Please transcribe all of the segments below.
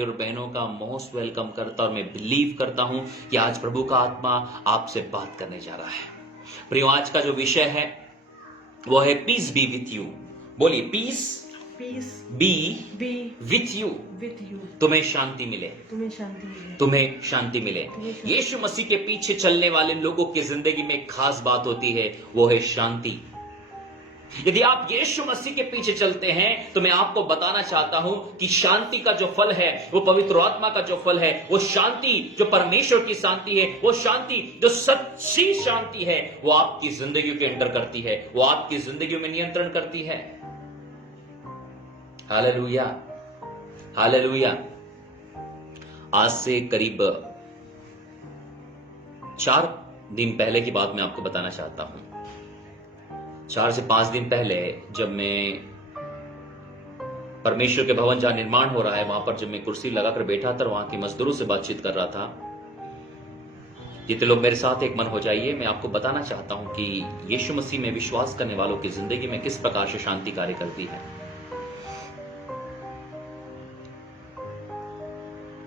और बहनों का मोस्ट वेलकम करता और मैं बिलीव करता हूं कि आज प्रभु का आत्मा आपसे बात करने जा रहा है। प्रियो, आज का जो विषय है वो है पीस बी विथ यू। बोलिए, पीस बी विथ यू। तुम्हें शांति मिले, तुम्हें शांति मिले। यीशु मसीह के पीछे चलने वाले लोगों की जिंदगी में एक खास बात होती है, वो है शांति। यदि आप यीशु मसीह के पीछे चलते हैं तो मैं आपको बताना चाहता हूं कि शांति का जो फल है, वो पवित्र आत्मा का जो फल है, वो शांति जो परमेश्वर की शांति है, वो शांति जो सच्ची शांति है, वो आपकी जिंदगी के अंदर करती है, वो आपकी जिंदगी में नियंत्रण करती है। Hallelujah, hallelujah. आज से करीब 4 दिन पहले की बात मैं आपको बताना चाहता हूं। 4 से 5 दिन पहले जब मैं परमेश्वर के भवन जहां निर्माण हो रहा है, वहां पर जब मैं कुर्सी लगाकर बैठा था, वहां के मजदूरों से बातचीत कर रहा था। जितने लोग मेरे साथ एक मन हो जाइए, मैं आपको बताना चाहता हूं कि यीशु मसीह में विश्वास करने वालों की जिंदगी में किस प्रकार से शांति कार्य करती है।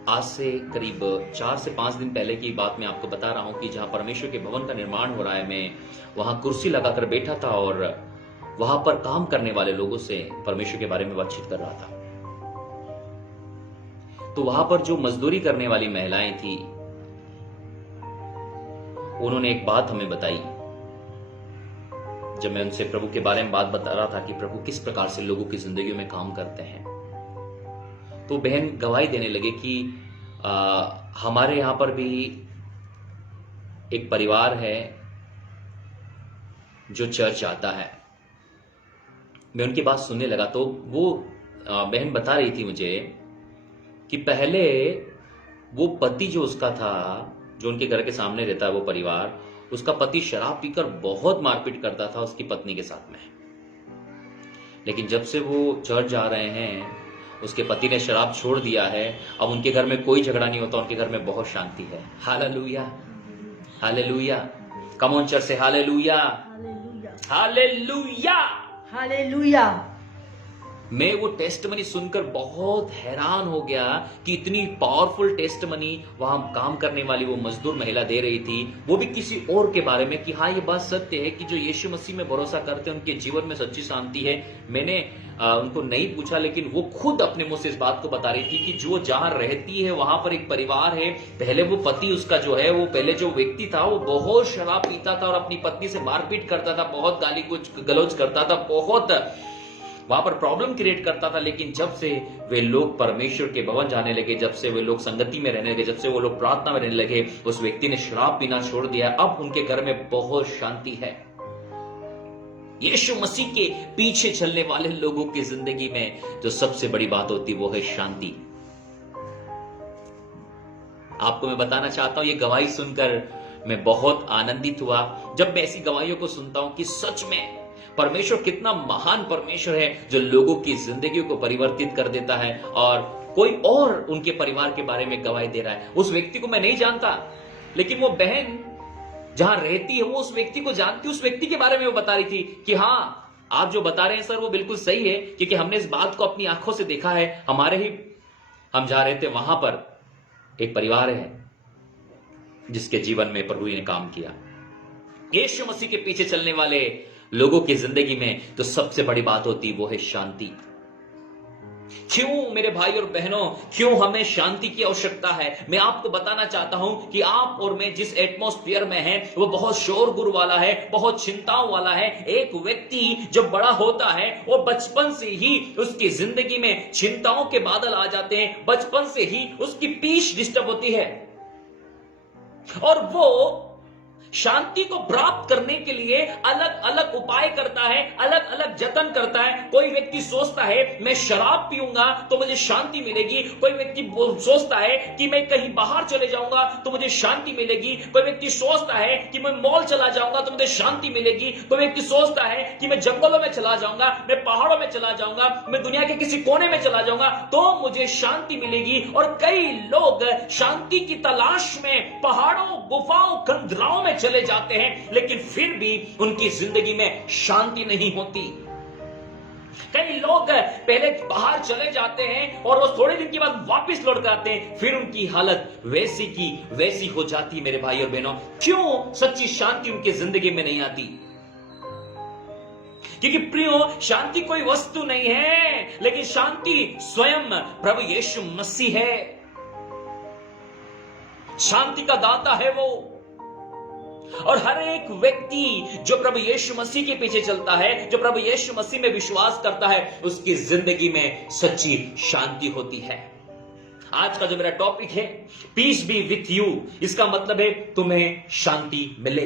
आज से करीब 4 से 5 दिन पहले की बात मैं आपको बता रहा हूं कि जहां परमेश्वर के भवन का निर्माण हो रहा है, मैं वहां कुर्सी लगाकर बैठा था और वहां पर काम करने वाले लोगों से परमेश्वर के बारे में बातचीत कर रहा था। तो वहां पर जो मजदूरी करने वाली महिलाएं थी, उन्होंने एक बात हमें बताई। जब मैं उनसे प्रभु के बारे में बात बता रहा था कि प्रभु किस प्रकार से लोगों की जिंदगी में काम करते हैं, तो बहन गवाही देने लगे कि हमारे यहां पर भी एक परिवार है जो चर्च आता है। मैं उनकी बात सुनने लगा तो वो बहन बता रही थी मुझे कि पहले वो पति जो उसका था, जो उनके घर के सामने रहता है वो परिवार, उसका पति शराब पीकर बहुत मारपीट करता था उसकी पत्नी के साथ में। लेकिन जब से वो चर्च जा रहे हैं, उसके पति ने शराब छोड़ दिया है। अब उनके घर में कोई झगड़ा नहीं होता, उनके घर में बहुत शांति है। Hallelujah, hallelujah. Come on church से हालेलुया, हालेलुया, हालेलुया। मैं वो टेस्टमनी सुनकर बहुत हैरान हो गया कि इतनी पावरफुल टेस्टमनी वहां काम करने वाली वो मजदूर महिला दे रही थी, वो भी किसी और के बारे में, कि हाँ ये बात सत्य है कि जो यीशु मसीह में भरोसा करते हैं उनके जीवन में सच्ची शांति है। मैंने उनको नहीं पूछा, लेकिन वो खुद अपने मुंह से इस बात को बता रही थी कि जो जहां रहती है वहां पर एक परिवार है। पहले वो पति उसका जो है, वो पहले जो व्यक्ति था वो बहुत शराब पीता था और अपनी पत्नी से मारपीट करता था, बहुत गाली गलौज करता था, बहुत वहां पर प्रॉब्लम क्रिएट करता था। लेकिन जब से वे लोग परमेश्वर के भवन जाने लगे, जब से वे लोग संगति में रहने लगे, जब से वो लोग प्रार्थना में रहने लगे, उस व्यक्ति ने शराब पीना छोड़ दिया। अब उनके घर में बहुत शांति है। यीशु मसीह के पीछे चलने वाले लोगों की जिंदगी में जो सबसे बड़ी बात होती वो है शांति। आपको मैं बताना चाहता हूं, ये गवाही सुनकर मैं बहुत आनंदित हुआ। जब मैं ऐसी गवाहियों को सुनता हूं कि सच में परमेश्वर कितना महान परमेश्वर है, जो लोगों की जिंदगी को परिवर्तित कर देता है और कोई और उनके परिवार के बारे में गवाही दे रहा है। उस व्यक्ति को मैं नहीं जानता, लेकिन वो बहन जहां रहती है वो उस व्यक्ति को जानती, उस व्यक्ति के बारे में वो बता रही थी कि हाँ, आप जो बता रहे हैं सर वो बिल्कुल सही है, क्योंकि हमने इस बात को अपनी आंखों से देखा है। हम जहां रहते वहां पर एक परिवार है जिसके जीवन में प्रभु ने काम किया। यीशु मसीह के पीछे चलने वाले लोगों की जिंदगी में तो सबसे बड़ी बात होती वो है शांति। क्यों मेरे भाई और बहनों, क्यों हमें शांति की आवश्यकता है? मैं आपको बताना चाहता हूं कि आप और मैं जिस एटमॉस्फेयर में हैं वो बहुत शोरगुल वाला है, बहुत चिंताओं वाला है। एक व्यक्ति जब बड़ा होता है वो बचपन से ही उसकी जिंदगी में चिंताओं के बादल आ जाते हैं, बचपन से ही उसकी पीठ डिस्टर्ब होती है और वो शांति को प्राप्त करने के लिए अलग अलग उपाय करता है, अलग अलग जतन करता है। कोई व्यक्ति सोचता है मैं शराब पीऊंगा तो मुझे शांति मिलेगी, कोई व्यक्ति सोचता है कि मैं कहीं बाहर चले जाऊंगा तो मुझे शांति मिलेगी, कोई व्यक्ति सोचता है कि मैं मॉल चला जाऊंगा तो मुझे शांति मिलेगी, कोई व्यक्ति सोचता है कि मैं जंगलों में चला जाऊंगा, मैं पहाड़ों में चला जाऊंगा, मैं दुनिया के किसी कोने में चला जाऊंगा तो मुझे शांति मिलेगी। और कई लोग शांति की तलाश में पहाड़ों, गुफाओं, कंदराओं में चले जाते हैं, लेकिन फिर भी उनकी जिंदगी में शांति नहीं होती। कई लोग पहले बाहर चले जाते हैं और वो थोड़े दिन के बाद वापस लौट आते हैं, फिर उनकी हालत वैसी की वैसी हो जाती है। मेरे भाई और बहनों, क्यों सच्ची शांति उनकी जिंदगी में नहीं आती? क्योंकि प्रियो, शांति कोई वस्तु नहीं है, लेकिन शांति स्वयं प्रभु यीशु मसीह है। शांति का दाता है वो। और हर एक व्यक्ति जो प्रभु यीशु मसीह के पीछे चलता है, जो प्रभु यीशु मसीह में विश्वास करता है, उसकी जिंदगी में सच्ची शांति होती है। आज का जो मेरा टॉपिक है, पीस बी विथ यू, इसका मतलब है तुम्हें शांति मिले।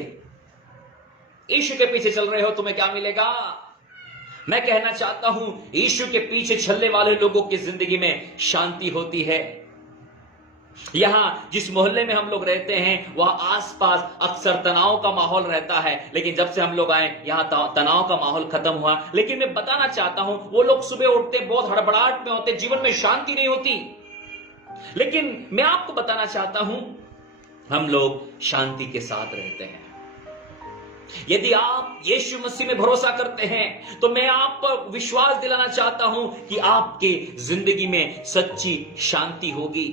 यीशु के पीछे चल रहे हो, तुम्हें क्या मिलेगा? मैं कहना चाहता हूं, यीशु के पीछे चलने वाले लोगों की जिंदगी में शांति होती है। यहां जिस मोहल्ले में हम लोग रहते हैं, वहां आसपास अक्सर तनाव का माहौल रहता है, लेकिन जब से हम लोग आए, यहां तनाव का माहौल खत्म हुआ। लेकिन मैं बताना चाहता हूं, वो लोग सुबह उठते बहुत हड़बड़ाहट में होते, जीवन में शांति नहीं होती। लेकिन मैं आपको बताना चाहता हूं, हम लोग शांति के साथ रहते हैं। यदि आप यीशु मसीह में भरोसा करते हैं, तो मैं आप पर विश्वास दिलाना चाहता हूं कि आपके जिंदगी में सच्ची शांति होगी।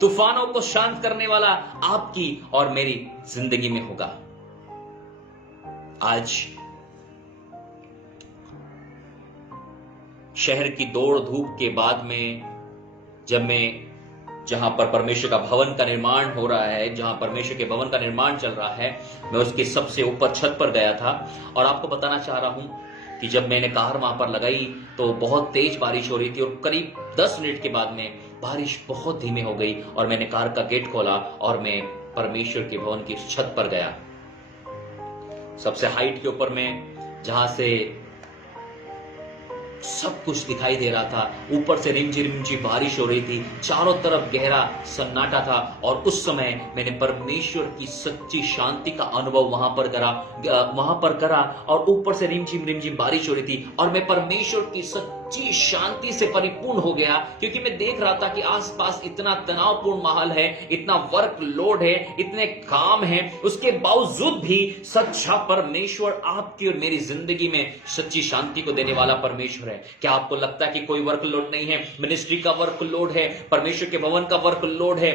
तूफानों को शांत करने वाला आपकी और मेरी जिंदगी में होगा। आज शहर की दौड़ धूप के बाद में, जब मैं जहां पर परमेश्वर का भवन का निर्माण हो रहा है, जहां परमेश्वर के भवन का निर्माण चल रहा है, मैं उसके सबसे ऊपर छत पर गया था। और आपको बताना चाह रहा हूं कि जब मैंने कार वहां पर लगाई तो बहुत तेज बारिश हो रही थी, और करीब 10 मिनट के बाद में बारिश बहुत धीमे हो गई और मैंने कार का गेट खोला और मैं परमेश्वर के भवन की छत पर गया। सबसे हाइट के ऊपर में, जहां से सब कुछ दिखाई दे रहा था, ऊपर से रिमझिम बारिश हो रही थी, चारों तरफ गहरा सन्नाटा था। और उस समय मैंने परमेश्वर की सच्ची शांति का अनुभव वहां पर करा और ऊपर से रिमझिम बारिश हो रही थी और मैं परमेश्वर की सच्ची शांति से परिपूर्ण हो गया, क्योंकि मैं देख रहा था कि आसपास इतना तनावपूर्ण माहौल है, इतना वर्क लोड है, इतने काम है, उसके बावजूद भी सच्चा परमेश्वर आपकी और मेरी जिंदगी में सच्ची शांति को देने वाला परमेश्वर है। क्या आपको लगता है कि कोई वर्कलोड नहीं है? मिनिस्ट्री का वर्कलोड है, परमेश्वर के भवन का वर्कलोड है,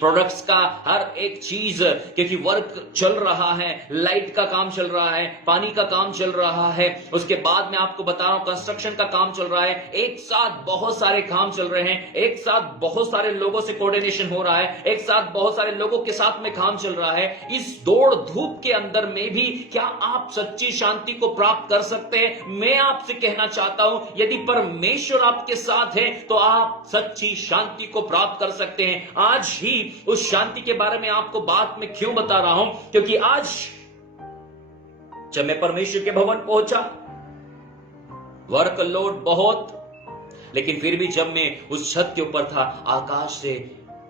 प्रोडक्ट्स का हर एक चीज, क्योंकि वर्क चल रहा है, लाइट का काम चल रहा है, पानी का काम चल रहा है, उसके बाद मैं आपको बता रहा हूं कंस्ट्रक्शन का काम चल रहा है। एक साथ बहुत सारे काम चल रहे हैं, एक साथ बहुत सारे लोगों से कोऑर्डिनेशन हो रहा है, एक साथ बहुत सारे लोगों के साथ में काम चल रहा है। इस दौड़ धूप के अंदर में भी क्या आप सच्ची शांति को प्राप्त कर सकते हैं? मैं आपसे कहना चाहता हूं, यदि परमेश्वर आपके साथ है तो आप सच्ची शांति को प्राप्त कर सकते हैं। आज ही उस शांति के बारे में आपको बात में क्यों बता रहा हूं? क्योंकि आज जब मैं परमेश्वर के भवन पहुंचा, वर्कलोड बहुत, लेकिन फिर भी जब मैं उस छत के ऊपर था, आकाश से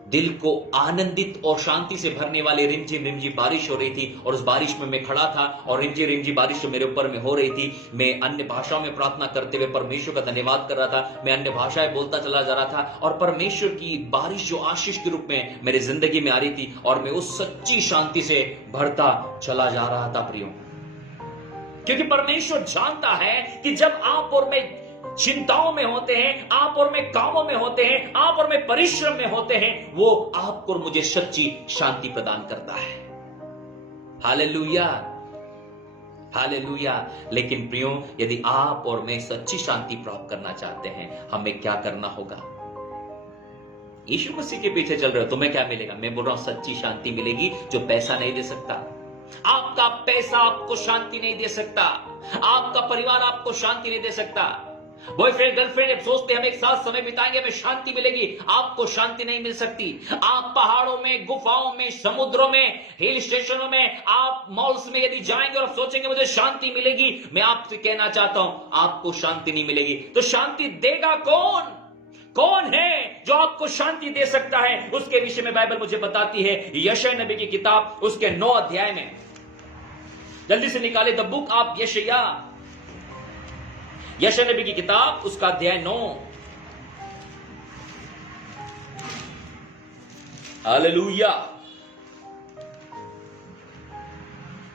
दिल को आनंदित और शांति से भरने वाली रिमझिम बारिश हो रही थी। और उस बारिश में मैं खड़ा था और रिमझिम बारिश जो मेरे ऊपर में हो रही थी, मैं अन्य भाषाओं में प्रार्थना करते हुए परमेश्वर का धन्यवाद कर रहा था। मैं अन्य भाषाएं बोलता चला जा रहा था और परमेश्वर की बारिश जो आशीष के रूप में मेरी जिंदगी में आ रही थी, और मैं उस सच्ची शांति से भरता चला जा रहा था प्रियो। क्योंकि परमेश्वर जानता है कि जब आप और मैं चिंताओं में होते हैं, आप और मैं कामों में होते हैं, आप और मैं परिश्रम में होते हैं, वो आपको और मुझे सच्ची शांति प्रदान करता है। Hallelujah, hallelujah. लेकिन प्रियो, यदि आप और मैं सच्ची शांति प्राप्त करना चाहते हैं, हमें क्या करना होगा? यीशु मसीह के पीछे चल रहे हो, तुम्हें क्या मिलेगा? मैं बोल रहा हूं, सच्ची शांति मिलेगी जो पैसा नहीं दे सकता। आपका पैसा आपको शांति नहीं दे सकता, आपका परिवार आपको शांति नहीं दे सकता। बॉयफ्रेंड गर्लफ्रेंड सोचते हम एक साथ समय बिताएंगे, हमें शांति मिलेगी। आपको शांति नहीं मिल सकती। आप पहाड़ों में, गुफाओं में, समुद्रों में, हिल स्टेशनों में, आप मॉल्स में यदि जाएंगे और सोचेंगे मुझे शांति मिलेगी, मैं आपसे कहना चाहता हूं, आपको शांति नहीं मिलेगी। तो शांति देगा कौन? कौन है जो आपको शांति दे सकता है? उसके विषय में बाइबल मुझे बताती है, यशायाह नबी की किताब उसके 9 अध्याय में। जल्दी से निकाले द बुक ऑफ यशायाह, यशायाह नबी की किताब उसका अध्याय 9। हालेलुया।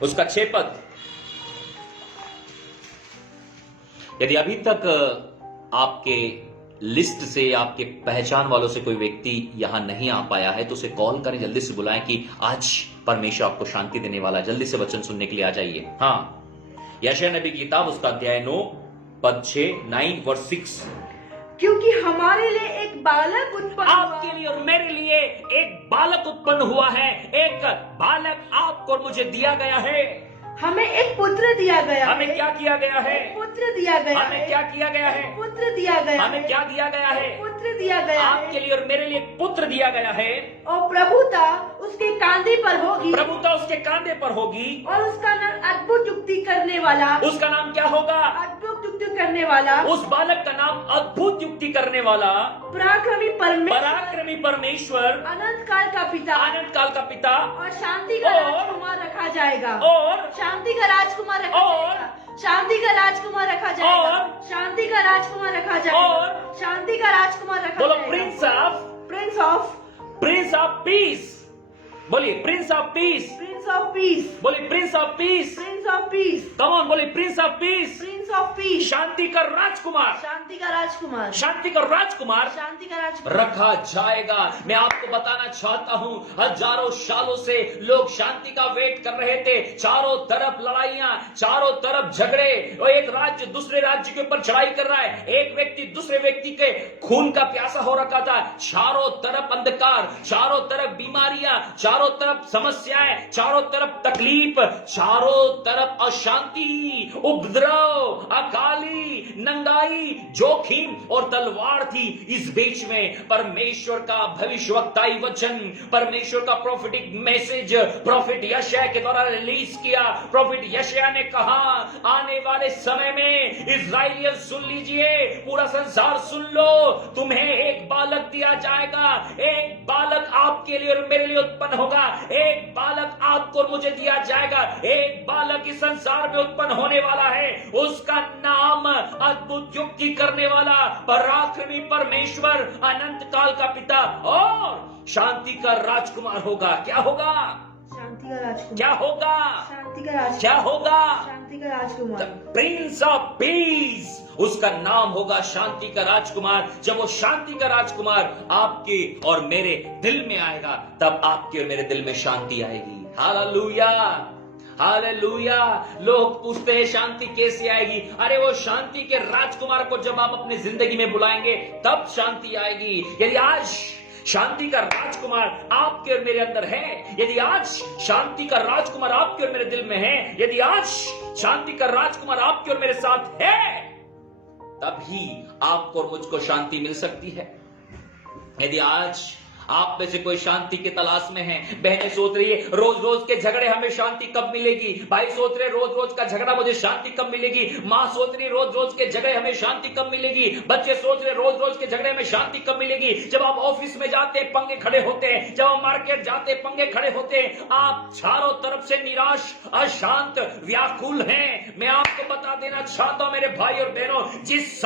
उसका 6 पद। यदि अभी तक आपके लिस्ट से, आपके पहचान वालों से कोई व्यक्ति यहां नहीं आ पाया है तो उसे कॉल करें, जल्दी से बुलाएं कि आज परमेश्वर आपको शांति देने वाला है। जल्दी से वचन सुनने के लिए आ जाइए। हाँ, यशायाह नबी की किताब उसका अध्याय 9 पद 6, 9 वर्स 6। क्योंकि हमारे लिए एक बालक उत्पन्न आपके लिए और मेरे लिए एक बालक उत्पन्न हुआ है। एक बालक आपको और मुझे दिया गया है। हमें एक पुत्र दिया गया है। हमें क्या किया गया है? पुत्र दिया गया हमें है। क्या किया गया है? पुत्र दिया गया हमें है। क्या दिया गया है? पुत्र दिया गया है। आपके लिए और मेरे लिए एक पुत्र दिया गया है। और प्रभुता उसके कांधे पर होगी। प्रभुता उसके कांधे पर होगी। और उसका नाम अद्भुत युक्ति करने वाला। उसका नाम क्या होगा? अद्भुत युक्ति करने वाला। उस बालक का नाम अद्भुत युक्ति करने वाला, पराक्रमी परमेश्वर, अनंत काल का पिता, अनंत काल का पिता, और शांति का और- राजकुमार रखा जाएगा। और शांति का राजकुमार रखा और- जाएगा। शांति का राजकुमार रखा जाएगा। और- शांति का राजकुमार रखा जाएगा। और- शांति का राजकुमार रखा बोलो जाएगा। Prince of peace. बोलिए prince of peace. Prince of peace. बोलिए prince of peace. Prince of peace. Come on, बोलिए prince of peace. Prince of peace. शांति का राजकुमार, शांति का राजकुमार। शांति का राजकुमार शांति का राजकुमार रखा जाएगा। मैं आपको बताना चाहता हूं, हजारों सालों से लोग शांति का वेट कर रहे थे। चारों तरफ लड़ाइयां, चारों तरफ झगड़े, और एक राज्य दूसरे राज्य के ऊपर चढ़ाई कर रहा है। एक व्यक्ति दूसरे व्यक्ति के खून का प्यासा हो रखा था। चारों तरफ अंधकार, चारों तरफ बीमारियां, चारों तरफ समस्याएं, चारों तरफ तकलीफ, चारों तरफ अशांति, उपद्रव, अकाली, नंगाई, जोखिम और तलवार थी। इस बीच में परमेश्वर का भविष्यवक्ताई वचन, परमेश्वर का प्रोफेटिक मैसेज प्रॉफिट यशायाह के द्वारा रिलीज किया। प्रॉफिट यशायाह ने कहा, आने वाले समय में इस्राएलियन सुन लीजिए, पूरा संसार सुन लो, तुम्हें एक बालक दिया जाएगा। एक बालक आपके लिए और मेरे लिए उत्पन्न होगा। एक बालक आपको और मुझे दिया जाएगा। एक बालक इस संसार में उत्पन्न होने वाला है। उसका नाम अद्भुत युक्ति करने वाला, पराक्रमी परमेश्वर, अनंत काल का पिता और शांति का राजकुमार होगा। क्या होगा? शांति का राजकुमार। क्या होगा? शांति का राजकुमार। क्या होगा? शांति का राजकुमार। प्रिंस ऑफ पीस, उसका नाम होगा शांति का राजकुमार। जब वो शांति का राजकुमार आपके और मेरे दिल में आएगा, तब आपके और मेरे दिल में शांति आएगी। Hallelujah, hallelujah. लोग पूछते हैं शांति कैसे आएगी? अरे वो शांति के राजकुमार को जब आप अपनी जिंदगी में बुलाएंगे, तब शांति आएगी। यदि आज शांति का राजकुमार आपके और मेरे अंदर है, यदि आज शांति का राजकुमार आपके और मेरे दिल में है, यदि आज शांति का राजकुमार आपके और मेरे साथ है, तभी आपको और मुझको शांति मिल सकती है। यदि आज आप में से कोई शांति की तलाश में है, बहनें सोच रही है रोज रोज के झगड़े हमें शांति कब मिलेगी, भाई सोच रहे रोज रोज का झगड़ा मुझे शांति कब मिलेगी, माँ सोच रही रोज रोज के झगड़े हमें शांति कब मिलेगी, बच्चे सोच रहे रोज रोज के झगड़े में शांति कब मिलेगी। जब आप ऑफिस में जाते हैं पंगे खड़े होते हैं, जब आप मार्केट जाते हैं पंगे खड़े होते हैं, आप चारों तरफ से निराश, अशांत, व्याकुल हैं। मैं आपको बता देना चाहता हूं मेरे भाई और बहनों, जिस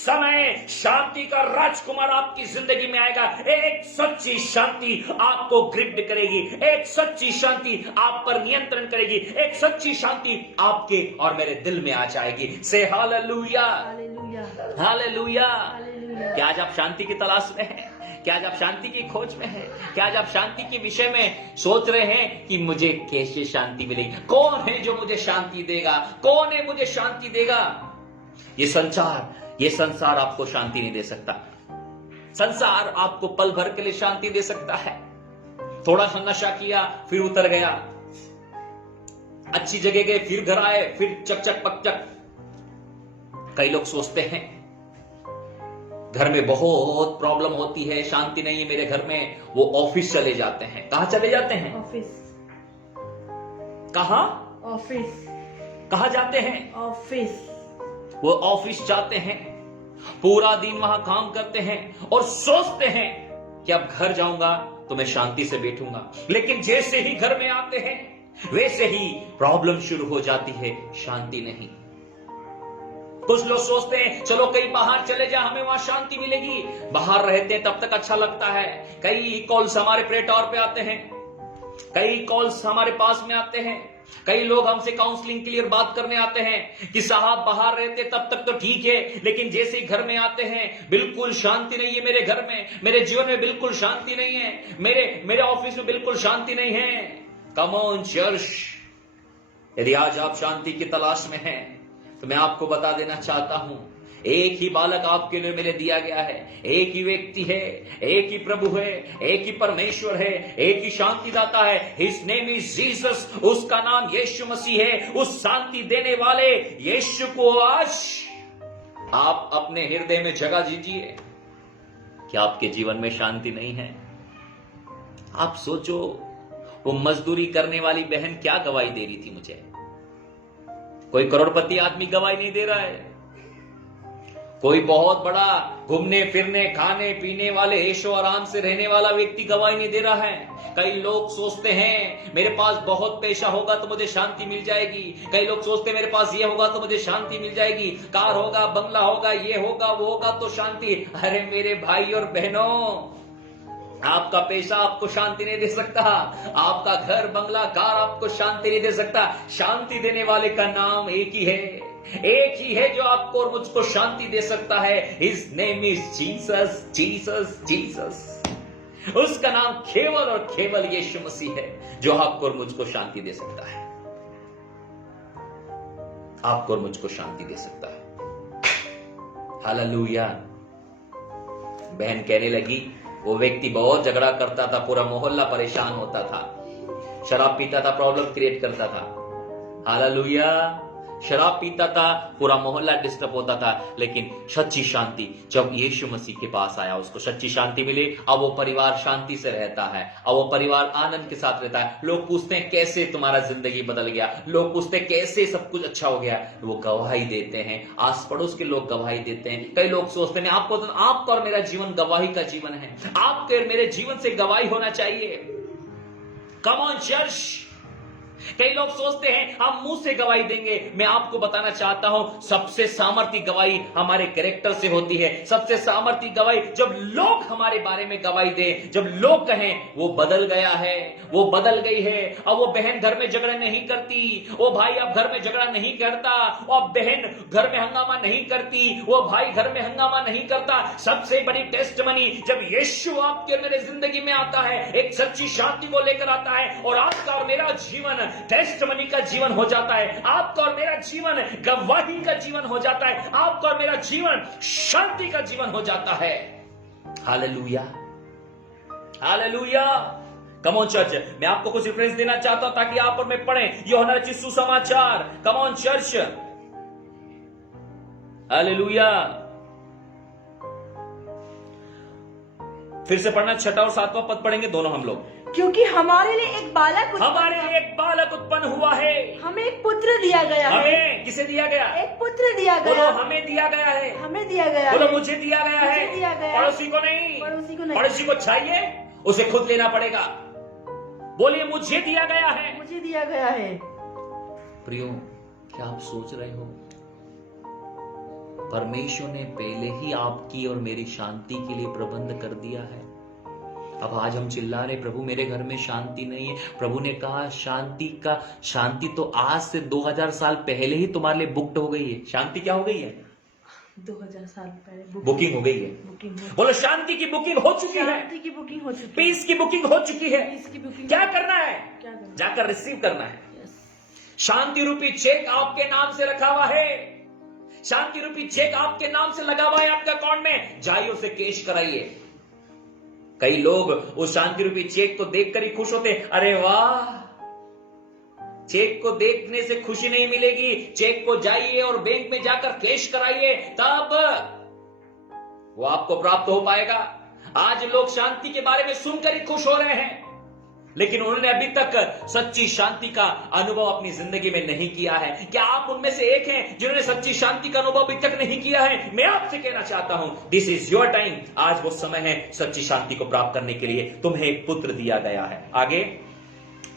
समय शांति का राजकुमार आपकी जिंदगी में आएगा, एक सच्ची शांति आपको ग्रिप्ड करेगी, एक सच्ची शांति आप पर नियंत्रण करेगी, एक सच्ची शांति आपके और मेरे दिल में आ जाएगी। से हालेलुया, हालेलुया, हालेलुया। हालेलुया। क्या आज आप शांति की तलाश में हैं? क्या आज आप शांति की खोज में हैं? क्या आज आप शांति के विषय में सोच रहे हैं कि मुझे कैसे शांति मिलेगी? कौन है जो मुझे शांति देगा? कौन है मुझे शांति देगा? ये संसार आपको शांति नहीं दे सकता। संसार आपको पल भर के लिए शांति दे सकता है। थोड़ा सा नशा किया, फिर उतर गया, अच्छी जगह गए, फिर घर आए, फिर चकचक पकचक। कई लोग सोचते हैं घर में बहुत प्रॉब्लम होती है, शांति नहीं है मेरे घर में, वो ऑफिस चले जाते हैं। कहां चले जाते हैं? ऑफिस। कहां? ऑफिस। कहां जाते हैं? ऑफिस। वो ऑफिस जाते हैं, पूरा दिन वहां काम करते हैं और सोचते हैं कि अब घर जाऊंगा तो मैं शांति से बैठूंगा। लेकिन जैसे ही घर में आते हैं, वैसे ही प्रॉब्लम शुरू हो जाती है, शांति नहीं। कुछ लोग सोचते हैं चलो कहीं बाहर चले जा, हमें वहां शांति मिलेगी। बाहर रहते हैं तब तक अच्छा लगता है। कई कॉल्स हमारे प्लेट टॉवर पे आते हैं, कई कॉल्स हमारे पास में आते हैं, कई लोग हमसे काउंसलिंग के लिए बात करने आते हैं कि साहब बाहर रहते तब तक तो ठीक है, लेकिन जैसे ही घर में आते हैं बिल्कुल शांति नहीं है मेरे घर में, मेरे जीवन में बिल्कुल शांति नहीं है, मेरे ऑफिस में बिल्कुल शांति नहीं है। कम ऑन चर्च, यदि आज आप शांति की तलाश में हैं तो मैं आपको बता देना चाहता हूं, एक ही बालक आपके लिए मेरे दिया गया है, एक ही व्यक्ति है, एक ही प्रभु है, एक ही परमेश्वर है, एक ही शांति दाता है। हिज नेम इज जीसस, उसका नाम यीशु मसीह है। उस शांति देने वाले यीशु को आज आप अपने हृदय में जगह दीजिए। क्या आपके जीवन में शांति नहीं है? आप सोचो, वो मजदूरी करने वाली बहन क्या गवाही दे रही थी मुझे। कोई करोड़पति आदमी गवाही नहीं दे रहा है, कोई बहुत बड़ा घूमने फिरने खाने पीने वाले ऐशो आराम से रहने वाला व्यक्ति गवाही नहीं दे रहा है। कई लोग सोचते हैं मेरे पास बहुत पैसा होगा तो मुझे शांति मिल जाएगी, कई लोग सोचते हैं मेरे पास ये होगा तो मुझे शांति मिल जाएगी, कार होगा, बंगला होगा, ये होगा वो होगा तो शांति। अरे मेरे भाई और बहनों, आपका पैसा आपको शांति नहीं दे सकता, आपका घर बंगला कार आपको शांति नहीं दे सकता। शांति देने वाले का नाम एक ही है, एक ही है जो आपको और मुझको शांति दे सकता है। His name is Jesus, Jesus, Jesus. उसका नाम केवल और केवल यीशु मसीह है जो आपको और मुझको शांति दे सकता है, आपको और मुझको शांति दे सकता है। हालेलुया। बहन कहने लगी वो व्यक्ति बहुत झगड़ा करता था, पूरा मोहल्ला परेशान होता था, शराब पीता था, प्रॉब्लम क्रिएट करता था। हालेलुया। शराब पीता था, पूरा मोहल्ला डिस्टर्ब होता था, लेकिन सच्ची शांति जब यीशु मसीह के पास आया, उसको सच्ची शांति मिली। अब वो परिवार शांति से रहता है, अब वो परिवार आनंद के साथ रहता है। लोग पूछते हैं कैसे तुम्हारा जिंदगी बदल गया, लोग पूछते हैं कैसे सब कुछ अच्छा हो गया, वो गवाही देते हैं, आस पड़ोस के लोग गवाही देते हैं। कई लोग सोचते हैं आपका और मेरा जीवन गवाही का जीवन है, आपके और मेरे जीवन से गवाही होना चाहिए। कम ऑन चर्च। कई लोग सोचते हैं हम मुंह से गवाही देंगे। मैं आपको बताना चाहता हूं, सबसे सामर्थ्य गवाही हमारे कैरेक्टर से होती है। सबसे सामर्थ्य गवाही जब लोग हमारे बारे में गवाही दें, जब लोग कहें वो बदल गया है, वो बदल गई है, अब वो बहन घर में झगड़ा नहीं करती, वो भाई अब घर में झगड़ा नहीं करता, वो बहन घर में हंगामा नहीं करती, वो भाई घर में हंगामा नहीं करता। सबसे बड़ी टेस्टमनी जब यीशु आपके मेरे जिंदगी में आता है, एक सच्ची शांति को लेकर आता है और आपका और मेरा जीवन टेस्टमनी का जीवन हो जाता है, आपका और मेरा जीवन गवाही का जीवन हो जाता है, आपका और मेरा जीवन शांति का जीवन हो जाता है। Hallelujah, hallelujah. Come on church, मैं आपको कुछ रेफरेंस देना चाहता हूं ताकि आप और मैं पढ़ें यूहन्ना रचित सुसमाचार। कम ऑन चर्च, हालेलुया। फिर से पढ़ना, 6 और 7वां पद पढ़ेंगे दोनों हम लोग। क्योंकि हमारे लिए एक बालक उत्पन्न हुआ है, हमें एक पुत्र दिया गया है। हमें किसे दिया गया? एक पुत्र दिया बोलो गया, हमें दिया गया है, हमें दिया गया, बोलो मुझे दिया गया है, मुझे दिया गया, पड़ोसी को नहीं, पड़ोसी को नहीं, पड़ोसी को चाहिए उसे खुद लेना पड़ेगा। बोलिए मुझे दिया गया है, मुझे दिया गया है। प्रियो, क्या आप सोच रहे हो परमेश्वर ने पहले ही आपकी और मेरी शांति के लिए प्रबंध कर दिया है। अब आज हम चिल्ला रहे प्रभु मेरे घर में शांति नहीं है। प्रभु ने कहा शांति तो आज से 2000 साल पहले ही तुम्हारे लिए बुक्ड हो गई है। शांति क्या हो गई है? 2000 साल पहले बुकिंग हो गई है। बोलो शांति की बुकिंग हो चुकी है, शांति की बुकिंग हो चुकी है, पीस की बुकिंग हो चुकी है। पीस की बुकिंग क्या करना है? क्या करना? जाकर रिसीव करना है। यस। शांति रूपी चेक आपके नाम से रखा हुआ है, शांति रूपी चेक आपके नाम से लगा हुआ है आपके अकाउंट में, जाइए उसे कैश कराइए। कई लोग उस शांति रूपी चेक को देखकर ही खुश होते, अरे वाह। चेक को देखने से खुशी नहीं मिलेगी, चेक को जाइए और बैंक में जाकर कैश कराइए, तब वो आपको प्राप्त हो पाएगा। आज लोग शांति के बारे में सुनकर ही खुश हो रहे हैं, लेकिन उन्होंने अभी तक सच्ची शांति का अनुभव अपनी जिंदगी में नहीं किया है। क्या आप उनमें से एक हैं जिन्होंने सच्ची शांति का अनुभव अभी तक नहीं किया है? मैं आपसे कहना चाहता हूं, दिस इज योर टाइम। आज वो समय है सच्ची शांति को प्राप्त करने के लिए। तुम्हें एक पुत्र दिया गया है। आगे,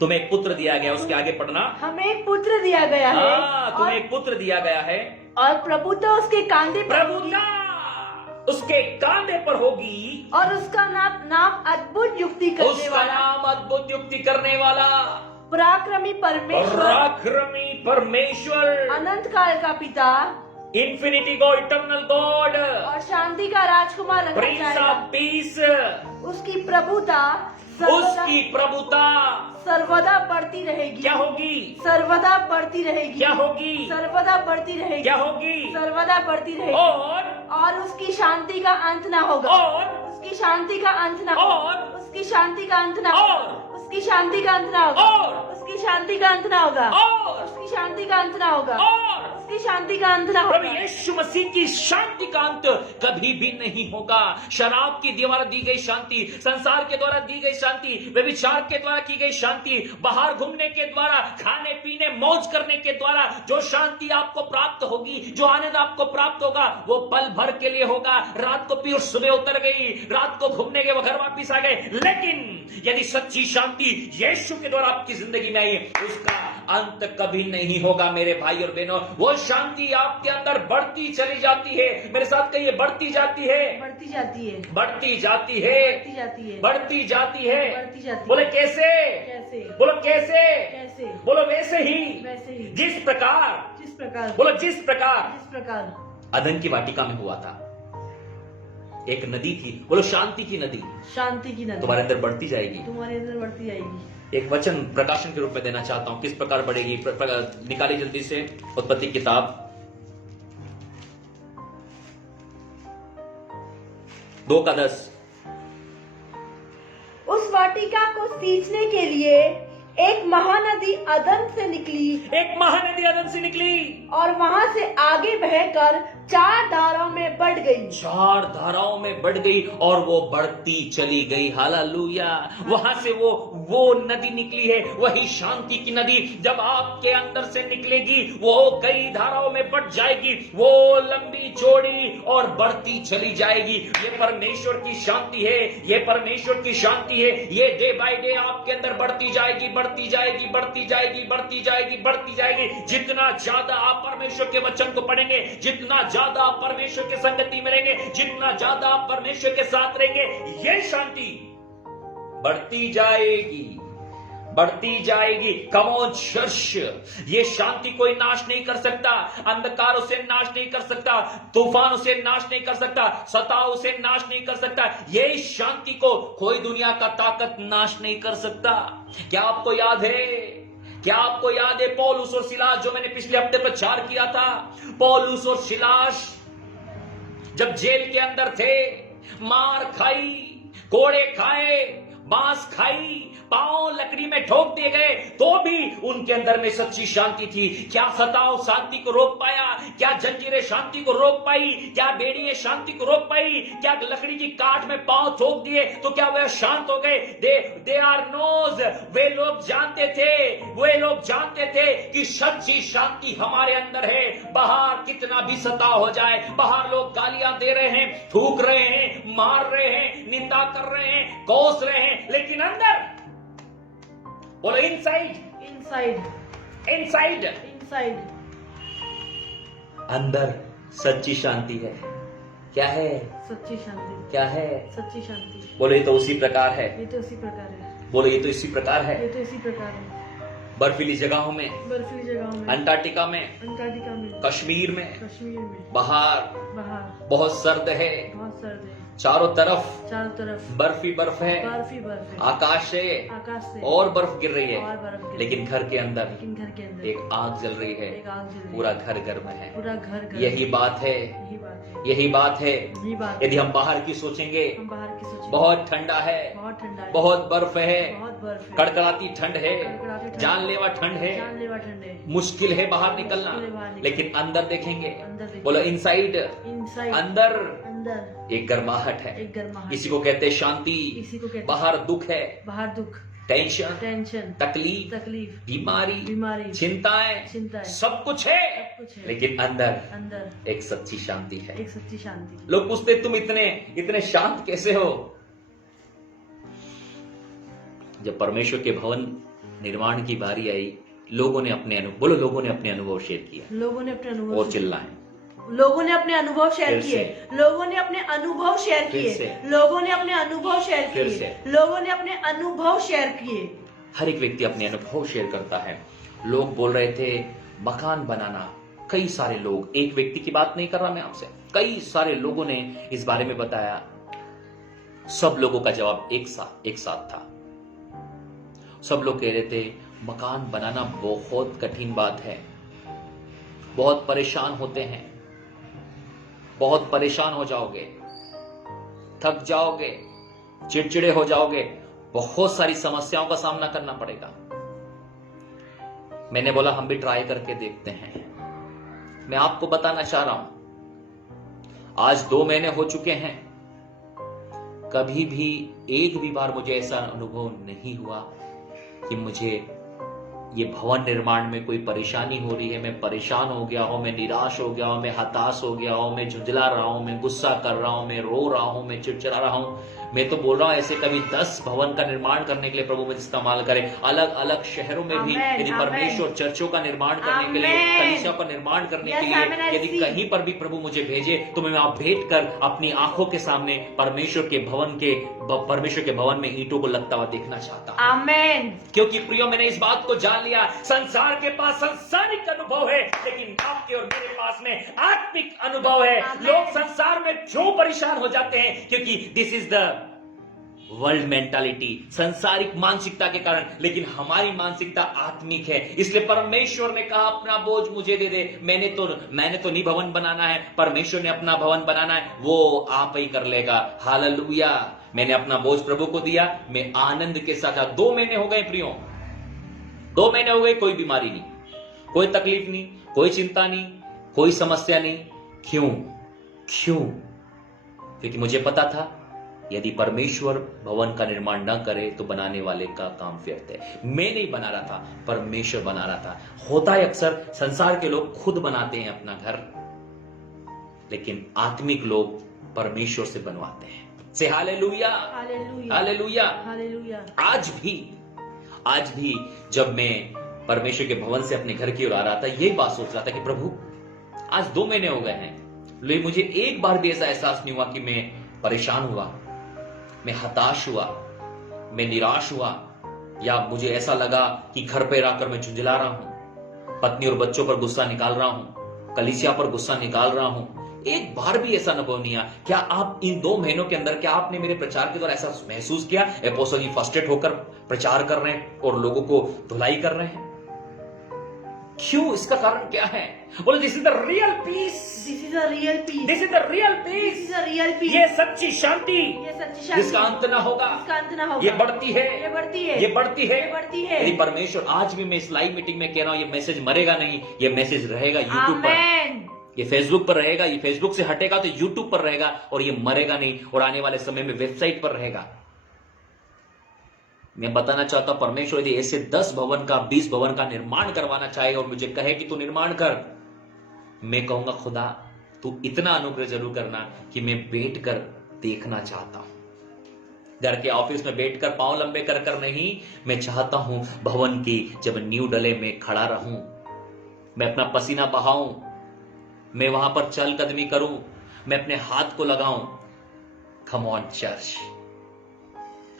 तुम्हें एक पुत्र दिया गया, उसके आगे पढ़ना। हमें एक पुत्र दिया गया है, तुम्हें एक पुत्र दिया गया है और प्रभुता उसके कांधे पर होगी, उसके कांधे पर होगी, और उसका नाम अद्भुत युक्ति करने उसका वाला, नाम अद्भुत युक्ति करने वाला। पराक्रमी परमेश्वर, पराक्रमी परमेश्वर, अनंत काल का पिता इंफिनिटी गॉड, इटर्नल गॉड, और शांति का राजकुमार रखा प्रिंस जाएगा। ऑफ पीस, उसकी प्रभुता उसकी प्रभुता सर्वदा बढ़ती रहेगी। क्या होगी? सर्वदा बढ़ती रहेगी। क्या होगी? सर्वदा बढ़ती रहेगी। क्या होगी? सर्वदा बढ़ती रहेगी। और उसकी शांति का अंत ना होगा। और उसकी शांति का अंत ना और होगा। उसकी शांति का अंत ना और होगा। उसकी शांति का अंत ना होगा। और उसकी शांति का अंत ना होगा। और उसकी शांति का अंत ना होगा। और उसकी शांति का अंत ना प्रभु होगा। यीशु मसीह की शांति का अंत कभी भी नहीं होगा। शराब के द्वारा दी गई शांति, संसार के द्वारा दी गई शांति, व्यभिचार के द्वारा की गई शांति, बाहर घूमने के द्वारा, खाने पीने मौज करने के द्वारा जो शांति आपको प्राप्त होगी, जो आनंद आपको प्राप्त होगा, वो पल भर के लिए होगा। रात को पी और सुबह उतर गई, रात को घूमने के घर वापिस आ गए। लेकिन यदि सच्ची शांति यीशु के द्वारा आपकी जिंदगी में आई, उसका अंत कभी नहीं होगा। मेरे भाई और बहनों, वो शांति आपके अंदर बढ़ती चली जाती है। मेरे साथ कहिए, बढ़ती जाती है, बढ़ती जाती है। बढ़ती जाती है, बढ़ती जाती है। बढ़ती जाती है। बढ़ती जाती है। बोले कैसे? कैसे? बोलो कैसे? कैसे? बोलो वैसे ही, वैसे ही, जिस प्रकार, जिस प्रकार, बोलो जिस प्रकार जिस प्रकार अदन की वाटिका में हुआ था। एक नदी थी, बोलो शांति की नदी, शांति की नदी तुम्हारे अंदर बढ़ती जाएगी। तुम्हारे अंदर बढ़ती जाएगी। एक वचन प्रकाशन के रूप में देना चाहता हूं, किस प्रकार बढ़ेगी। निकाली जल्दी से उत्पत्ति किताब 2:10। उस वाटिका को सींचने के लिए एक महानदी अदन से निकली, एक महानदी अदन से निकली और वहां से आगे बहकर 4 धाराओं में बढ़ गई। 4 धाराओं में बढ़ गई और वो बढ़ती चली गई। हालेलुया। वहां से वो नदी निकली है, वही शांति की नदी। जब आपके अंदर से निकलेगी, वो कई धाराओं में बढ़ जाएगी, वो लंबी चौड़ी और बढ़ती चली जाएगी। ये परमेश्वर की शांति है, ये परमेश्वर की शांति है। ये डे बाय डे आपके अंदर बढ़ती जाएगी, बढ़ती जाएगी, बढ़ती जाएगी, बढ़ती जाएगी, बढ़ती जाएगी। जितना ज्यादा आप परमेश्वर के वचन को पढ़ेंगे, जितना ज्यादा आप परमेश्वर के संगति में रहेंगे, जितना ज्यादा आप परमेश्वर के साथ रहेंगे, ये शांति बढ़ती जाएगी, बढ़ती जाएगी। कम ऑन चर्च, ये शांति कोई नाश नहीं कर सकता। अंधकार उसे नाश नहीं कर सकता, तूफान उसे नाश नहीं कर सकता, सताव उसे नाश नहीं कर सकता। ये शांति को कोई दुनिया का ताकत नाश नहीं कर सकता। क्या आपको याद है? क्या आपको याद है पौलुस और सिलास, जो मैंने पिछले हफ्ते प्रचार किया था? पौलुस और सिलास जब जेल के अंदर थे, मार खाई, कोड़े खाए, बांस खाई, पांव लकड़ी में ठोक दिए गए, तो भी उनके अंदर में सच्ची शांति थी। क्या सताव शांति को रोक पाया? क्या जंजीरें शांति को रोक पाई? क्या बेड़ियां शांति को रोक पाई? क्या लकड़ी की काट में पांव ठोक दिए तो क्या वह शांत हो गए? दे आर नोज, वे लोग जानते थे कि सच्ची शांति हमारे अंदर है। बाहर कितना भी सताव हो जाए, बाहर लोग गालियां दे रहे हैं, थूक रहे हैं, मार रहे हैं, निंदा कर रहे हैं, कोस रहे हैं, लेकिन अंदर, बोलो इनसाइड, इनसाइड, इनसाइड, इनसाइड, अंदर सच्ची शांति है। क्या है? सच्ची शांति। क्या है? सच्ची शांति। बोलो ये तो उसी प्रकार है। ये तो इसी प्रकार है। बोलो ये तो इसी प्रकार है। ये तो इसी प्रकार है। बर्फीली जगहों में, बर्फीली जगहों में, अंटार्कटिका में, अंटार्कटिका में, कश्मीर में, कश्मीर में, बाहर बाहर बहुत सर्द है, बहुत सर्द है, चारों तरफ बर्फ ही बर्फ है, है, आकाश से आकाश से और बर्फ गिर रही और है, बर्फ गिर लेकिन घर के अंदर लेकिन घर के अंदर एक आग जल रही है, एक आग जल रही है, पूरा घर गर्म है। पूरा घर गर्म। यही बात है, यही बात है, यही बात है। यही बात। यदि हम बाहर की सोचेंगे, हम बाहर की सोचेंगे, बहुत ठंडा है, बहुत ठंडा है, बहुत बर्फ है, बहुत बर्फ है, कड़कड़ाती ठंड है, कड़कड़ाती ठंड, जानलेवा ठंड है, जानलेवा ठंड है, मुश्किल है बाहर निकलना, मुश्किल है बाहर निकलना। लेकिन अंदर देखेंगे, अंदर देखेंगे, बोलो इनसाइड, इनसाइड, अंदर अंदर एक गर्माहट है। एक गर्माहट, इसी को कहते हैं शांति। इसी को कहते हैं बाहर दुख है, बाहर दुख, टेंशन, टेंशन, तकलीफ, तकलीफ, बीमारी, चिंताएं, चिंताएं, सब कुछ है, कुछ है, लेकिन अंदर अंदर एक सच्ची शांति है। एक सच्ची शांति। लोग पूछते तुम इतने शांत कैसे हो? जब परमेश्वर के भवन निर्माण की बारी आई, लोगों ने अपने अनुभव शेयर किया। लोगों ने अपने अनुभव और चिल्लाएं, लोगों ने अपने अनुभव शेयर फिर किए, से। लोगों ने अपने अनुभव शेयर फिर किए, से। लोगों ने अपने अनुभव शेयर फिर किए, से। लोगों ने अपने अनुभव शेयर किए। हर एक व्यक्ति अपने अनुभव शेयर करता है। लोग बोल रहे थे मकान बनाना, कई सारे लोग, एक व्यक्ति की बात नहीं कर रहा मैं आपसे, कई सारे लोगों ने इस बारे में बताया। सब लोगों का जवाब एक साथ था। सब लोग कह रहे थे मकान बनाना बहुत कठिन बात है, बहुत परेशान होते हैं, बहुत परेशान हो जाओगे, थक जाओगे, चिड़चिड़े हो जाओगे, बहुत सारी समस्याओं का सामना करना पड़ेगा। मैंने बोला हम भी ट्राई करके देखते हैं। मैं आपको बताना चाह रहा हूं, आज 2 महीने हो चुके हैं, कभी भी एक भी बार मुझे ऐसा अनुभव नहीं हुआ कि मुझे ये भवन निर्माण में कोई परेशानी हो रही है, मैं परेशान हो गया हूं, मैं निराश हो गया हूं, मैं हताश हो गया हूं, मैं झुंझला रहा हूं, मैं गुस्सा कर रहा हूं, मैं रो रहा हूं, मैं चिड़चिड़ा रहा हूं। मैं तो बोल रहा हूं ऐसे कभी 10 भवन का निर्माण करने के लिए प्रभु मुझे इस्तेमाल करे, अलग अलग शहरों में भी। यदि परमेश्वर चर्चों का निर्माण करने के लिए, कलीसिया का निर्माण करने के लिए यदि कहीं पर भी प्रभु मुझे भेजे, तो मैं वहां बैठ कर अपनी आंखों के सामने परमेश्वर के भवन में ईंटों को लगता हुआ देखना चाहता हूं। आमेन। क्योंकि प्रियो मैंने इस बात को जान लिया, संसार के पास सांसारिक अनुभव है, लेकिन आपके और मेरे पास में आत्मिक अनुभव है। लोग संसार में क्यों परेशान हो जाते हैं? क्योंकि this is the world mentality, संसारिक मानसिकता के कारण, लेकिन हमारी मानसिकता आत्मिक है। इसलिए परमेश्वर ने कहा अपना बोझ मुझे दे दे। मैंने तो नहीं भवन बनाना है, परमेश्वर ने अपना भवन बनाना है, वो आप ही कर लेगा। हालेलुया। मैंने अपना बोझ प्रभु को दिया, मैं आनंद के साथ 2 महीने हो गए प्रियो, 2 महीने हो गए, कोई बीमारी नहीं, कोई तकलीफ नहीं, कोई चिंता नहीं, कोई समस्या नहीं। क्यों? क्योंकि मुझे पता था यदि परमेश्वर भवन का निर्माण न करे तो बनाने वाले का काम व्यर्थ है। मैं नहीं बना रहा था, परमेश्वर बना रहा था। होता है अक्सर संसार के लोग खुद बनाते हैं अपना घर, लेकिन आत्मिक लोग परमेश्वर से बनवाते हैं। से हालेलुया, हालेलुया, हालेलुया। आज भी जब मैं परमेश्वर के भवन से अपने घर की ओर आ रहा था, यही बात सोच रहा था कि प्रभु आज 2 महीने हो गए हैं, लेकिन मुझे एक बार भी ऐसा एहसास नहीं हुआ कि मैं परेशान हुआ, मैं हताश हुआ, मैं निराश हुआ, या मुझे ऐसा लगा कि घर पे रहकर मैं झुंझला रहा हूं, पत्नी और बच्चों पर गुस्सा निकाल रहा हूं, कलीसिया पर गुस्सा निकाल रहा हूं। एक बार भी ऐसा अनुभव नहीं आया। क्या आप इन 2 महीनों के अंदर, क्या आपने मेरे प्रचार के दौरान ऐसा महसूस किया अपोस्टल जी फर्स्टेड होकर प्रचार कर रहे हैं और लोगों को धुलाई कर रहे हैं? क्यों? इसका कारण क्या है? बोले this is the real piece, this is a real piece, this is the real piece, this is a real piece. ये सच्ची शांति, ये सच्ची शांति, जिसका अंत ना होगा, इसका अंत ना होगा, ये बढ़ती है, ये बढ़ती है, ये बढ़ती है, ये बढ़ती है। यदि परमेश्वर, आज भी मैं इस लाइव मीटिंग में कह रहा हूं, ये मैसेज मरेगा नहीं, ये मैसेज रहेगा यूट्यूब पर, आमेन। ये फेसबुक पर रहेगा, ये फेसबुक से हटेगा तो यूट्यूब पर रहेगा, और ये मरेगा नहीं, और आने वाले समय में वेबसाइट पर रहेगा। मैं बताना चाहता हूं, परमेश्वर यदि ऐसे 10 भवन का, 20 भवन का निर्माण करवाना चाहे और मुझे कहे कि तू निर्माण कर, मैं कहूंगा खुदा तू इतना अनुग्रह जरूर करना कि मैं बैठकर देखना चाहता हूं। घर के ऑफिस में बैठकर पांव लंबे कर कर नहीं, मैं चाहता हूं भवन की जब न्यू डले में खड़ा रहूं, मैं अपना पसीना बहाऊं, मैं वहां पर चल कदमी करूं, मैं अपने हाथ को लगाऊं। कम ऑन चर्च,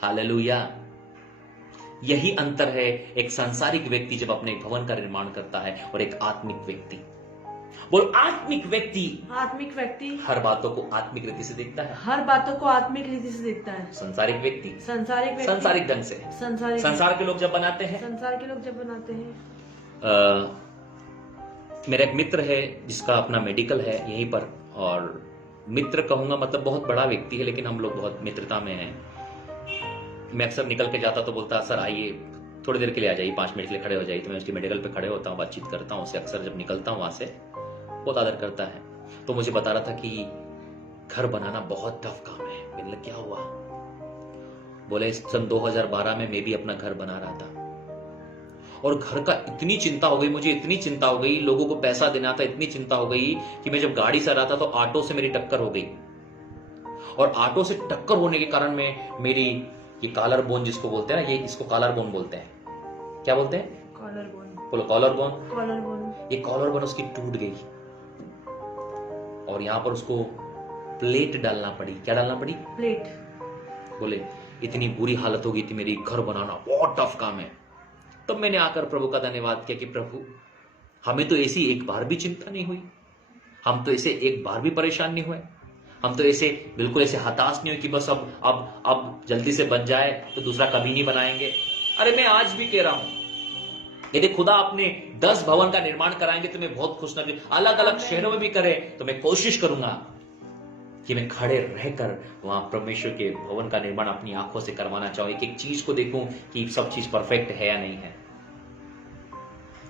हालेलुया। यही अंतर है एक सांसारिक व्यक्ति जब अपने भवन का निर्माण करता है और एक आत्मिक व्यक्ति। बोल, आत्मिक व्यक्ति हर बातों को आत्मिक रीति से देखता है, हर बातों को आत्मिक रीति से देखता है। सांसारिक व्यक्ति सांसारिक ढंग से, संसार के लोग जब बनाते हैं, मेरा एक मित्र है जिसका अपना मेडिकल है यहीं पर, और मित्र कहूंगा मतलब बहुत बड़ा व्यक्ति है, लेकिन हम लोग बहुत मित्रता में हैं। मैं अक्सर निकल के जाता तो बोलता सर आइए थोड़ी देर के लिए आ जाइए, 5 मिनट के लिए खड़े हो जाइए, तो मैं उसके मेडिकल पे खड़े होता हूँ, बातचीत करता हूँ उससे। अक्सर जब निकलता हूँ वहां से बहुत आदर करता है। तो मुझे बता रहा था कि घर बनाना बहुत टफ काम है। मैंने कहा क्या हुआ? बोले सन 2012 में मैं भी अपना घर बना रहा था, और घर का इतनी चिंता हो गई मुझे, इतनी चिंता हो गई, लोगों को पैसा देना था, इतनी चिंता हो गई कि मैं जब गाड़ी से आ रहा था तो ऑटो से मेरी टक्कर हो गई, और ऑटो से टक्कर होने के कारण में मेरी ये कॉलर बोन जिसको बोलते हैं ना, ये इसको कॉलर बोन बोलते हैं। क्या बोलते हैं? Collar bone. बोलो कॉलर बोन। ये कॉलर बोन उसकी टूट गई, और यहां पर उसको प्लेट डालना पड़ी। क्या डालना पड़ी? प्लेट। बोले इतनी बुरी हालत हो गई थी मेरी, घर बनाना बहुत टफ काम है। तब मैंने आकर प्रभु का धन्यवाद किया कि प्रभु हमें तो ऐसी एक बार भी चिंता नहीं हुई, हम तो ऐसे एक बार भी परेशान नहीं हुए, हम तो ऐसे बिल्कुल ऐसे हताश नहीं हुए कि बस अब जल्दी से बन जाए तो दूसरा कभी नहीं बनाएंगे। अरे मैं आज भी कह रहा हूं, यदि खुदा अपने 10 भवन का निर्माण कराएंगे तो मैं बहुत खुश नसीब, अलग अलग शहरों में भी करे तो मैं कोशिश करूंगा कि मैं खड़े रहकर वहां परमेश्वर के भवन का निर्माण अपनी आंखों से करवाना चाहूं, एक एक चीज को देखूं कि सब चीज परफेक्ट है या नहीं है।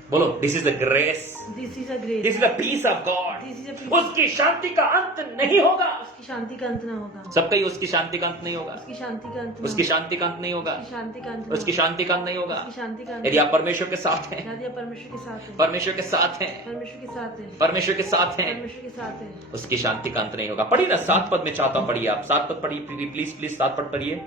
बोलो, this is the grace, this is a grace, this is the peace of God. This is a peace, उसकी शांति का अंत नहीं होगा, उसकी शांति का अंत ना होगा। सबका ही उसकी शांति का अंत नहीं होगा, उसकी शांति का अंत, उसकी शांति का अंत नहीं होगा, उसकी शांति का अंत, उसकी शांति का अंत नहीं होगा। उसकी शांति का अंत, यदि आप परमेश्वर के साथ हैं, यदि आप परमेश्वर के साथ हैं, परमेश्वर के साथ हैं, परमेश्वर के साथ हैं, परमेश्वर के साथ हैं, परमेश्वर के साथ हैं, उसकी शांति का अंत नहीं होगा। पढ़िए ना 7 पद में चाहता हूं, पढ़िए आप 7 पद पढ़िए प्लीज 7 पद पढ़िए।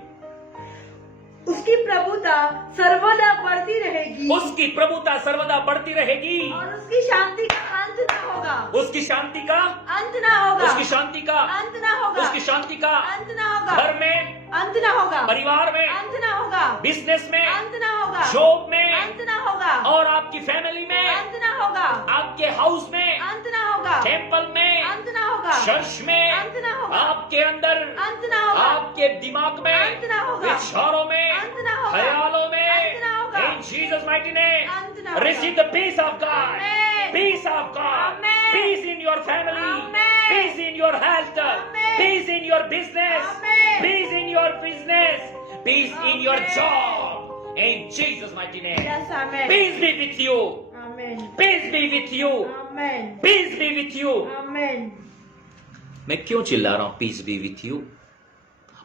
उसकी प्रभुता सर्वदा बढ़ती रहेगी, उसकी प्रभुता सर्वदा बढ़ती रहेगी और उसकी शांति का अंत ना होगा, उसकी शांति का अंत ना होगा, उसकी शांति का अंत ना होगा, उसकी शांति का अंत ना होगा, घर में, अंत ना होगा, परिवार में, अंत ना होगा, बिजनेस में, अंत ना होगा, जॉब में, अंत ना होगा, और आपकी फैमिली में, अंत ना होगा, आपके हाउस में, अंत ना होगा, टेंपल में, अंत ना होगा, चर्च में, अंत ना होगा, आपके अंदर, अंत ना होगा, आपके दिमाग में, अंत ना होगा, विचारों में, अंत ना होगा, ख्यालों में, अंत ना होगा, in Jesus mighty name, अंत ना होगा। receive the peace of God, Amen. peace of God, Amen. peace in your family, Amen. peace in your health, Amen. peace in your business, Amen. peace in your business, peace in your Amen. job, in Jesus mighty name. Yes, amen. Peace be with you, Amen. peace be with you, Amen. peace be with you. Amen. मैं क्यों चिल्ला रहा हूं peace be with you?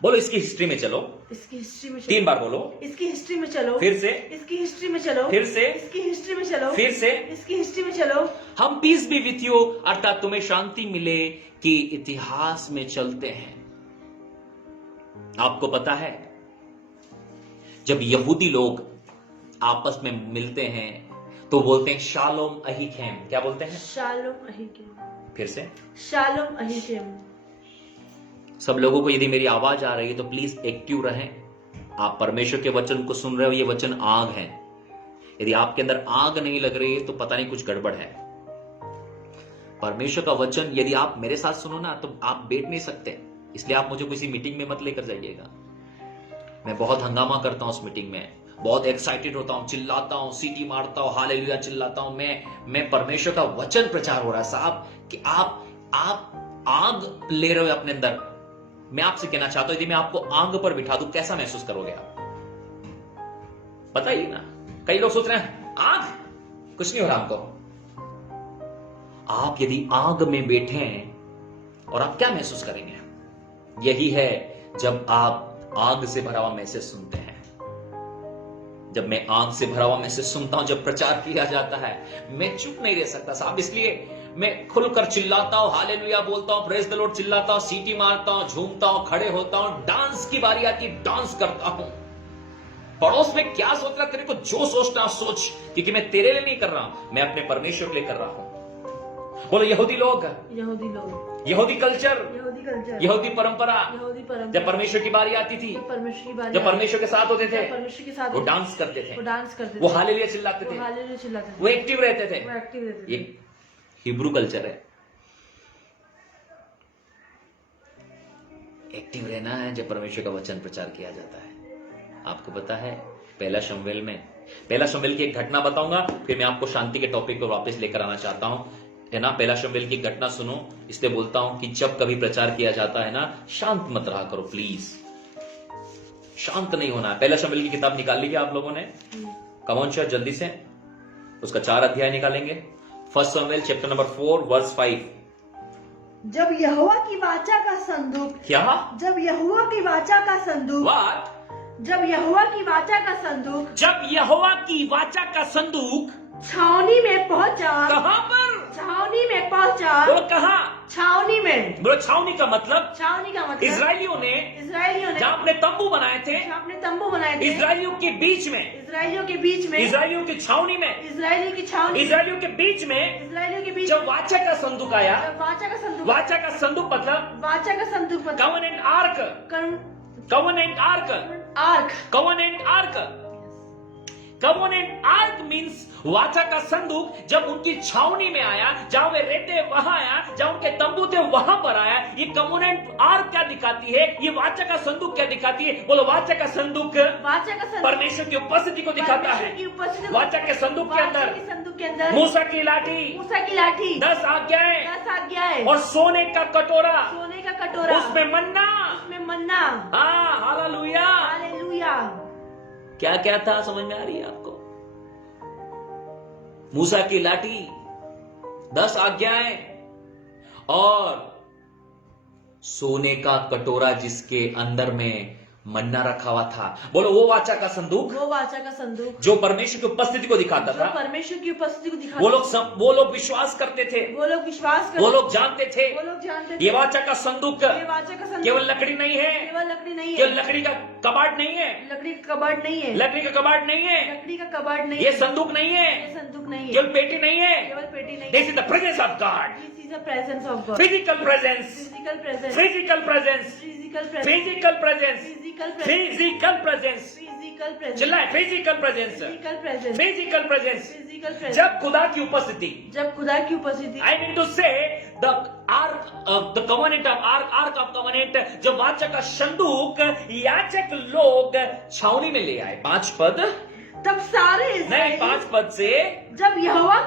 बोलो, इसकी history में चलो, इसकी हिस्ट्री में 3 बार बोलो, इसकी हिस्ट्री में चलो, फिर से, इसकी हिस्ट्री में चलो, फिर से, इसकी हिस्ट्री में चलो, फिर से। इसकी हिस्ट्री में चलो। हम पीस बी विथ यू अर्थात तुम्हें शांति मिले कि इतिहास में चलते हैं। आपको पता है, जब यहूदी लोग आपस में मिलते हैं तो बोलते हैं शालोम अहीकेम। क्या बोलते हैं? शालोम अहीकेम। फिर से, शालोम अहीकेम। सब लोगों को यदि मेरी आवाज आ रही है तो प्लीज एक्टिव रहें। आप परमेश्वर के वचन को सुन रहे हो, ये वचन आग है। यदि आपके अंदर आग नहीं लग रही है तो पता नहीं कुछ गड़बड़ है। परमेश्वर का वचन यदि आप मेरे साथ सुनो ना तो आप बैठ नहीं सकते, इसलिए आप मुझे किसी मीटिंग में मत लेकर जाइएगा। मैं बहुत हंगामा करता हूं उस मीटिंग में, बहुत एक्साइटेड होता हूं, चिल्लाता हूं, सीटी मारता हूं, हालेलुया चिल्लाता हूं। मैं परमेश्वर का वचन प्रचार हो रहा है साहब कि आप आग ले रहे हो अपने अंदर। मैं आपसे कहना चाहता हूं, यदि मैं आपको आग पर बिठा दूं कैसा महसूस करोगे आप? बताइए ना। कई लोग सोच रहे हैं आग कुछ नहीं हो रहा हमको। आप यदि आग में बैठे हैं और आप क्या महसूस करेंगे? यही है जब आप आग से भरा हुआ मैसेज सुनते हैं। जब मैं आग से भरा हुआ मैसेज सुनता हूं, जब प्रचार किया जाता है, मैं चुप नहीं रह सकता साहब। इसलिए मैं खुलकर चिल्लाता हूं, हालेलुया बोलता हूं, प्रेज द लॉर्ड चिल्लाता हूं, सीटी मारता हूं, झूमता हूं, खड़े होता हूं, डांस की बारी आती, डांस करता हूं। पड़ोस में क्या सोच रहा, तेरे को जो सोचना सोच, क्योंकि मैं तेरे लिए नहीं कर रहा हूं, मैं अपने परमेश्वर के लिए कर रहा हूं। बोलो, यहूदी लोग, यहूदी लोग, यहूदी कल्चर, यहूदी कल्चर, यहूदी परंपरा, यहूदी परंपरा। जब परमेश्वर की बारी आती थी, परमेश्वर की बारी, जब परमेश्वर के साथ होते थे, परमेश्वर के साथ वो डांस करते थे, वो डांस करते थे, वो हालेलुया चिल्लाते वो थे, हालेलुया चिल्लाते थे, वो एक्टिव रहते थे। वो एक्टिव रहते थे। ये हिब्रू कल्चर है। एक्टिव रहना है जब परमेश्वर का वचन प्रचार किया जाता है। आपको पता है, पहला शमूएल की एक घटना बताऊंगा, फिर मैं आपको शांति के टॉपिक पर वापस लेकर आना चाहता हूं, है ना। पहला शमूएल की घटना सुनो, इसलिए बोलता हूं कि जब कभी प्रचार किया जाता है ना, शांत मत रहा करो प्लीज, शांत नहीं होना है। पहला शमूएल की किताब निकाल ली क्या आप लोगों ने? कमॉन शेयर जल्दी से, उसका 4 अध्याय निकालेंगे। फर्स्ट शमूएल चैप्टर नंबर 4 वर्स 5। जब यहोवा की वाचा का संदूक, क्या? जब यहोवा की वाचा का संदूक, व्हाट? जब यहोवा की वाचा का संदूक, जब यहोवा की वाचा का संदूक छावनी में पहुंचा, कहां पर? छावनी में पहुंचा, बोलो कहां? छावनी में। बोलो, छावनी का मतलब? छावनी का मतलब इजरायलियों ने जहां अपने तंबू बनाए थे, अपने तंबू बनाए थे, इजरायलियों के बीच में, इजरायलियों के बीच में, इजरायलियों की छावनी में, इजरायलियों की छावनी, इजरायलियों के बीच में, इजरायलियों के बीच, जब वाचा का संदूक आया, जब वाचा का संदूक, वाचा का संदूक मतलब वाचा का संदूक मतलब covenant ark, covenant ark, ark, covenant ark. Covenant ark means वाचा का संदूक जब उनकी छावनी में आया, जहां वे रहते वहां आया, जहां उनके तंबू थे वहां पर आया। ये कवोनेंट आर्क क्या दिखाती है? ये वाचा का संदूक क्या दिखाती है? बोलो, वाचा का संदूक परमेश्वर की उपस्थिति को दिखाता है। वाचा के संदूक के अंदर मूसा की लाठी, 10 आज्ञाएं और सोने का कटोरा, उसमें मन्ना। हाँ, हालेलुया। क्या क्या था, समझ में आ रही है आपको? मूसा की लाठी, 10 आज्ञाएं और सोने का कटोरा जिसके अंदर में मन्ना रखा हुआ था। बोलो, वो वाचा का संदूक जो परमेश्वर की उपस्थिति को दिखाता था। परमेश्वर की उपस्थिति को दिखाता। वो लोग विश्वास करते थे, वो लोग जानते थे ये वाचा का संदूक केवल लकड़ी नहीं है, केवल लकड़ी का कबाड़ नहीं है, लकड़ी का कबाड़ नहीं है, ये संदूक नहीं है, केवल पेटी नहीं है। This is the presence of God, physical presence, चिल्लाए, फिजिकल प्रेजेंस। जब खुदा की उपस्थिति, आई मीन टू से the covenant arc of covenant, जब वाचा का संदूक याजक लोग छावनी में ले आए। 5 पद, तब सारे नहीं 5 पद से, जब यहोवा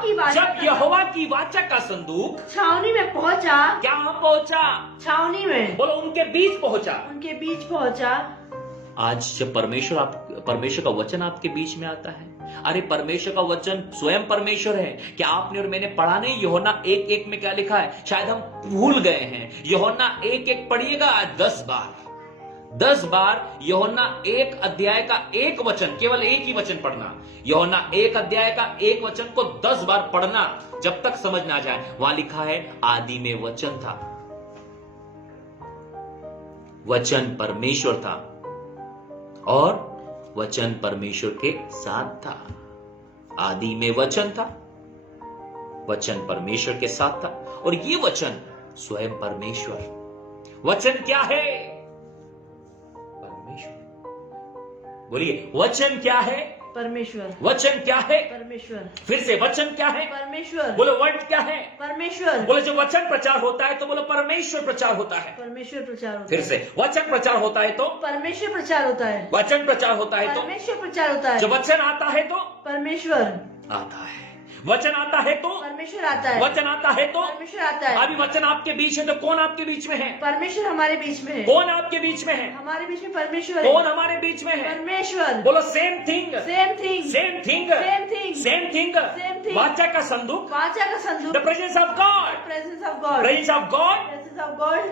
की वाचा का संदूक छावनी में पहुंचा, क्या पहुंचा? छावनी में, बोलो, उनके बीच पहुंचा। आज जब परमेश्वर का वचन आपके बीच में आता है, अरे परमेश्वर का वचन स्वयं परमेश्वर है। क्या आपने और मैंने पढ़ा नहीं? यूहन्ना 1:1 में क्या लिखा है? शायद हम भूल गए हैं। यूहन्ना 1:1 पढ़िएगा आज 10 बार यूहन्ना 1 अध्याय का एक वचन, केवल एक ही वचन पढ़ना। यूहन्ना 1 अध्याय का एक वचन को 10 बार पढ़ना, जब तक समझ ना जाए। वहां लिखा है, आदि में वचन था, वचन परमेश्वर था और वचन परमेश्वर के साथ था। आदि में वचन था, वचन परमेश्वर के साथ था और ये वचन स्वयं परमेश्वर। वचन क्या है? परमेश्वर। बोलिए, वचन क्या है? परमेश्वर। वचन क्या है? परमेश्वर। फिर से, वचन क्या है? परमेश्वर। बोलो, वर्ड क्या है? परमेश्वर। बोलो, जब वचन प्रचार होता है तो बोलो परमेश्वर प्रचार होता है। परमेश्वर प्रचार होता है। फिर से, वचन प्रचार होता है तो परमेश्वर प्रचार होता है। वचन प्रचार होता है तो परमेश्वर प्रचार होता है। जब वचन आता है तो परमेश्वर आता है। वचन आता है तो परमेश्वर आता है। वचन आता है तो परमेश्वर आता है। अभी वचन आपके बीच है तो कौन आपके बीच में है? परमेश्वर हमारे बीच में है। कौन आपके बीच में है? हमारे बीच में परमेश्वर है। कौन हमारे बीच में है? परमेश्वर। बोलो, सेम थिंग। वाचा का संदूक, the presence of God,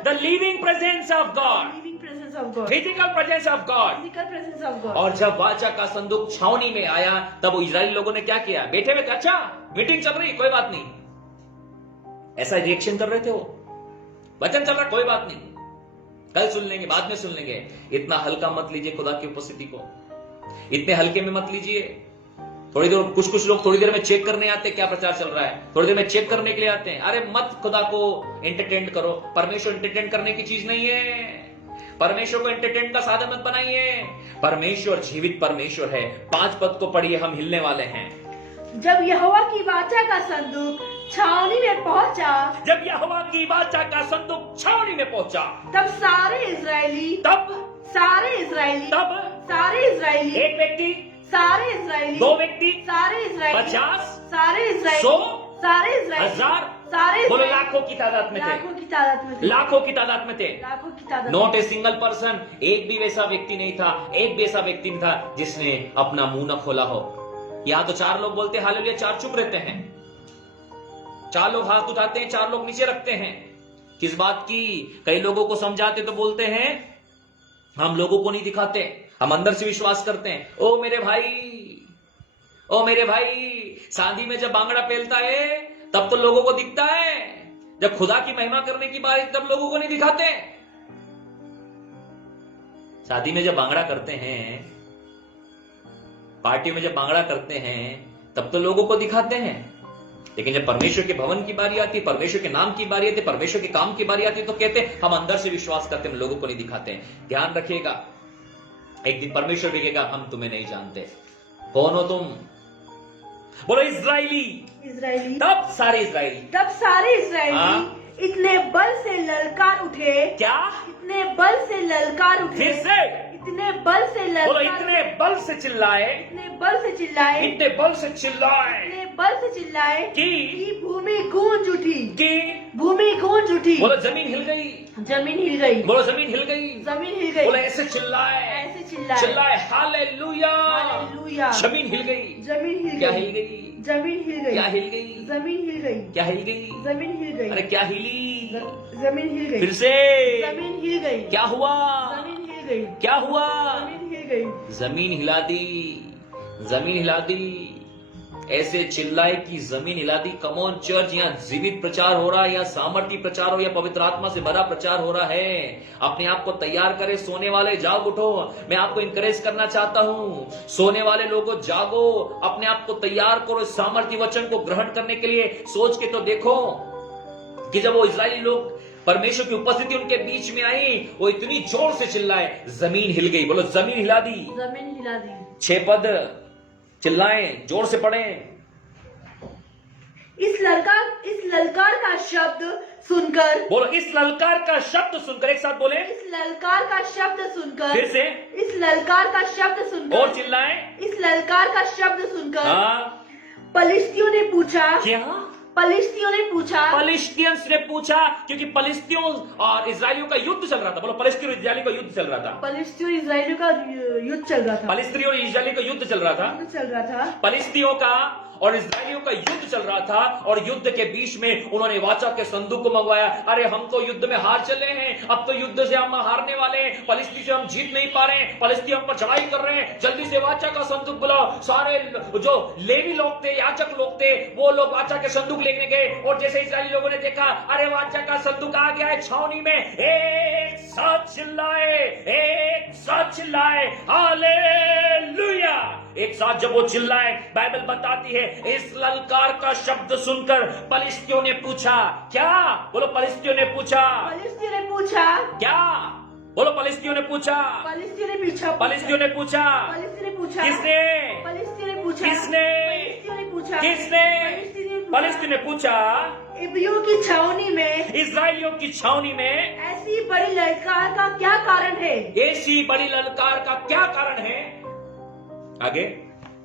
the living presence of God, physical presence of God. और जब वाचा का संदूक छावनी में आया, तब वो इजरायली लोगों ने क्या किया? बैठे हुए थे, अच्छा मीटिंग चल रही, कोई बात नहीं, ऐसा रिएक्शन कर रहे थे वो। वचन चल रहा, कोई बात नहीं, कल सुन लेंगे, बाद में सुन लेंगे। इतना हल्का मत लीजिए खुदा की उपस्थिति को, इतने हल्के में मत लीजिए। थोड़ी देर, कुछ लोग थोड़ी देर में चेक करने आते क्या प्रचार चल रहा है, थोड़ी देर में चेक करने के लिए आते हैं। अरे मत खुदा को एंटरटेन करो। परमेश्वर एंटरटेन करने की चीज नहीं है। परमेश्वर को एंटरटेन का साधन मत बनाइए। परमेश्वर जीवित परमेश्वर है। 5 पद को पढ़िए, हम हिलने वाले हैं। जब यहोवा की वाचा का संदूक छावनी में पहुंचा, जब यहोवा की वाचा का संदूक छावनी में पहुंचा, तब सारे इजरायली, एक व्यक्ति, सारे इजरायली, 2 व्यक्ति, सारे इजरायली, 50, सारे इजरायली, 100, सारे इजरायली, 1000, सारे बोलो लाखों की तादाद में थे, लाखों की तादाद में थे, लाखों की तादाद में थे। लाखों की तादाद। नॉट ए सिंगल पर्सन, एक भी वैसा व्यक्ति नहीं था, एक भी ऐसा व्यक्ति नहीं था जिसने अपना मुंह न खोला हो। यहां तो 4 लोग बोलते हैं हालेलुया, 4 चुप रहते हैं, 4 लोग हाथ उठाते हैं, 4 लोग नीचे रखते हैं। किस बात की? कई लोगों को समझाते तो बोलते हैं हम लोगों को नहीं दिखाते, हम अंदर से विश्वास करते हैं। ओ मेरे भाई, शादी में जब बांगड़ा पहनता है तब तो लोगों को दिखता है, जब खुदा की महिमा करने की बात तब लोगों को नहीं दिखाते। शादी में जब बांगड़ा करते हैं, पार्टी में जब बांगड़ा करते हैं, तब तो लोगों को दिखाते हैं। लेकिन जब परमेश्वर के भवन की बारी आती है, परमेश्वर के नाम की बारी आती है, परमेश्वर के काम की बारी आती है, तो कहते हैं हम अंदर से विश्वास करते हैं, लोगों को नहीं दिखाते हैं। ध्यान रखिएगा, एक दिन परमेश्वर भी कहेगा हम तुम्हें नहीं जानते। कौन हो तुम? बोलो इजरायली। इजरायली। तब सारे इजरायली तब सारे इजरायली हाँ? इतने बल से ललकार उठे। क्या? इतने बल से ललकार उठे। फिर से इतने बल से बोलो, ललकार इतने बल से चिल्लाए, इतने बल से चिल्लाए। इतने बल से चिल्लाए इतने बल से चिल्लाए कि भूमि गूंज उठी। कि भूमि गूंज उठी। बोलो जमीन हिल गई। जमीन हिल गई। बोलो जमीन हिल गई। जमीन हिल गई। बोलो ऐसे चिल्लाए, ऐसे चिल्लाए। चिल्लाए हालेलुया। हालेलुया। जमीन हिल गई। जमीन हिल क्या गई। हिल गई? जमीन हिल गई। क्या हिल गई? जमीन हिल गई। क्या हिल गई? जमीन हिल गई। अरे क्या हिली? जमीन हिल गई। फिर से जमीन हिल गई। क्या हुआ? जमीन हिल गई। क्या हुआ? जमीन हिल गई। जमीन हिला दी। जमीन हिला दी। ऐसे चिल्लाए कि जमीन हिला दी। कमॉन चर्च, यहाँ जीवित प्रचार हो रहा है, यहाँ सामर्थ्य प्रचार हो, या पवित्र आत्मा से भरा प्रचार हो रहा है। अपने आप को तैयार करें। सोने वाले जाग उठो। मैं आपको इंकरेज करना चाहता हूं, सोने वाले लोगों जागो, अपने आप को तैयार करो सामर्थ्य वचन को ग्रहण करने के लिए। सोच के तो देखो कि जब वो इजरायली लोग परमेश्वर की उपस्थिति उनके बीच में आई, वो इतनी जोर से चिल्लाए, जमीन हिल गई। बोलो जमीन हिला दी। जमीन हिला दी। 6 पद चिल्लाएं, जोर से पढ़ें। इस ललकार का शब्द सुनकर। बोलो इस ललकार का शब्द सुनकर। एक साथ बोले, इस ललकार का शब्द सुनकर। फिर से इस ललकार का शब्द सुनकर। और चिल्लाएं। इस ललकार का शब्द सुनकर हाँ, पलिश्तियों ने पूछा। क्या? पलिश्तियों ने पूछा। पलिश्तियंस ने पूछा, क्योंकि पलिश्तियों और इजरायलियों का युद्ध चल रहा था। बोलो पलिश्तियों और इजरायलियों का युद्ध चल रहा था। पलिश्तियों इजरायलियों का युद्ध चल रहा था। पलिश्तियों और इजरायलियों का युद्ध चल रहा था। युद्ध चल रहा था। पलिश्तियों का और इजरायलियों का युद्ध चल रहा था, और युद्ध के बीच में उन्होंने वाचा के संदूक को मंगवाया। अरे हम तो युद्ध में हार चले हैं, अब तो युद्ध से हम हारने वाले हैं, पलिश्ती से हम जीत नहीं पा रहे हैं, पलिश्ती हम पर चढ़ाई कर रहे हैं, जल्दी से वाचा का संदूक बुलाओ। सारे जो लेवी लोग थे, याजक लोग थे, वो लोग वाचा के संदूक लेने गए, और जैसे इजरायली लोगों ने देखा, अरे वाचा का संदूक आ गया है छावनी में, एक साथ चिल्लाए, एक साथ चिल्लाए हालेलुया। एक साथ जब वो चिल्लाए, बाइबल बताती है इस ललकार का शब्द सुनकर पलिश्तियों ने पूछा। क्या? बोलो पलिश्तियों ने पूछा। पलिश्तियों ने पूछा। क्या? बोलो पलिश्तियों ने पूछा। पलिश्तियों ने पूछा। पलिश्तियों ने पूछा। पलिश्तियों ने पूछा। किसने? पलिश्तियों ने पूछा। किसने? पलिश्तियों ने पूछा। किसने? पलिश्तियों पलिश्तियों ने ने पूछा। पूछा। इब्रियों की छावनी में, इजरायलियों की छावनी में ऐसी बड़ी ललकार का क्या कारण है? ऐसी बड़ी ललकार का क्या कारण है? आगे।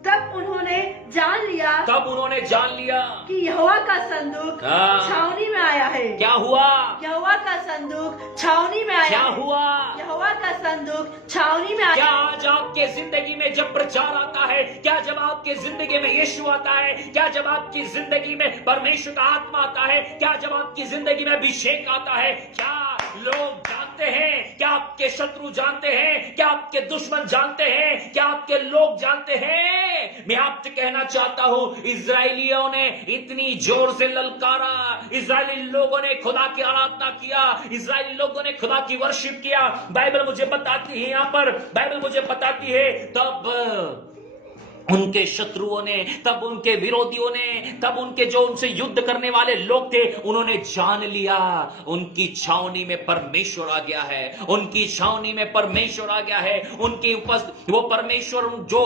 तब उन्होंने जान लिया। तब उन्होंने जान लिया कि यहोवा का संदूक हाँ। छावनी में आया है। क्या हुआ? यहोवा का संदूक छावनी में आया क्या है। हुआ? यहोवा का संदूक छावनी में आया क्या है। आज आपके जिंदगी में जब प्रचार आता है, क्या जब आपके जिंदगी में यीशु आता है, क्या जब आपकी जिंदगी में परमेश्वर का आत्मा आता है, क्या जब आपकी जिंदगी में अभिषेक आता है, क्या लोग जानते हैं, क्या आपके शत्रु जानते हैं, क्या आपके दुश्मन जानते हैं, क्या आपके लोग जानते हैं? मैं आपसे कहना चाहता हूं, इजरायलियों ने इतनी जोर से ललकारा, इजरायली लोगों ने खुदा की आराधना किया, इजरायली लोगों ने खुदा की वर्शिप किया। बाइबल मुझे बताती है, यहां पर बाइबल मुझे बताती है, तब उनके शत्रुओं ने, तब उनके विरोधियों ने, तब उनके जो उनसे युद्ध करने वाले लोग थे, उन्होंने जान लिया उनकी छावनी में परमेश्वर आ गया है, उनकी छावनी में परमेश्वर आ गया है। उनकी उपस्थित वो परमेश्वर जो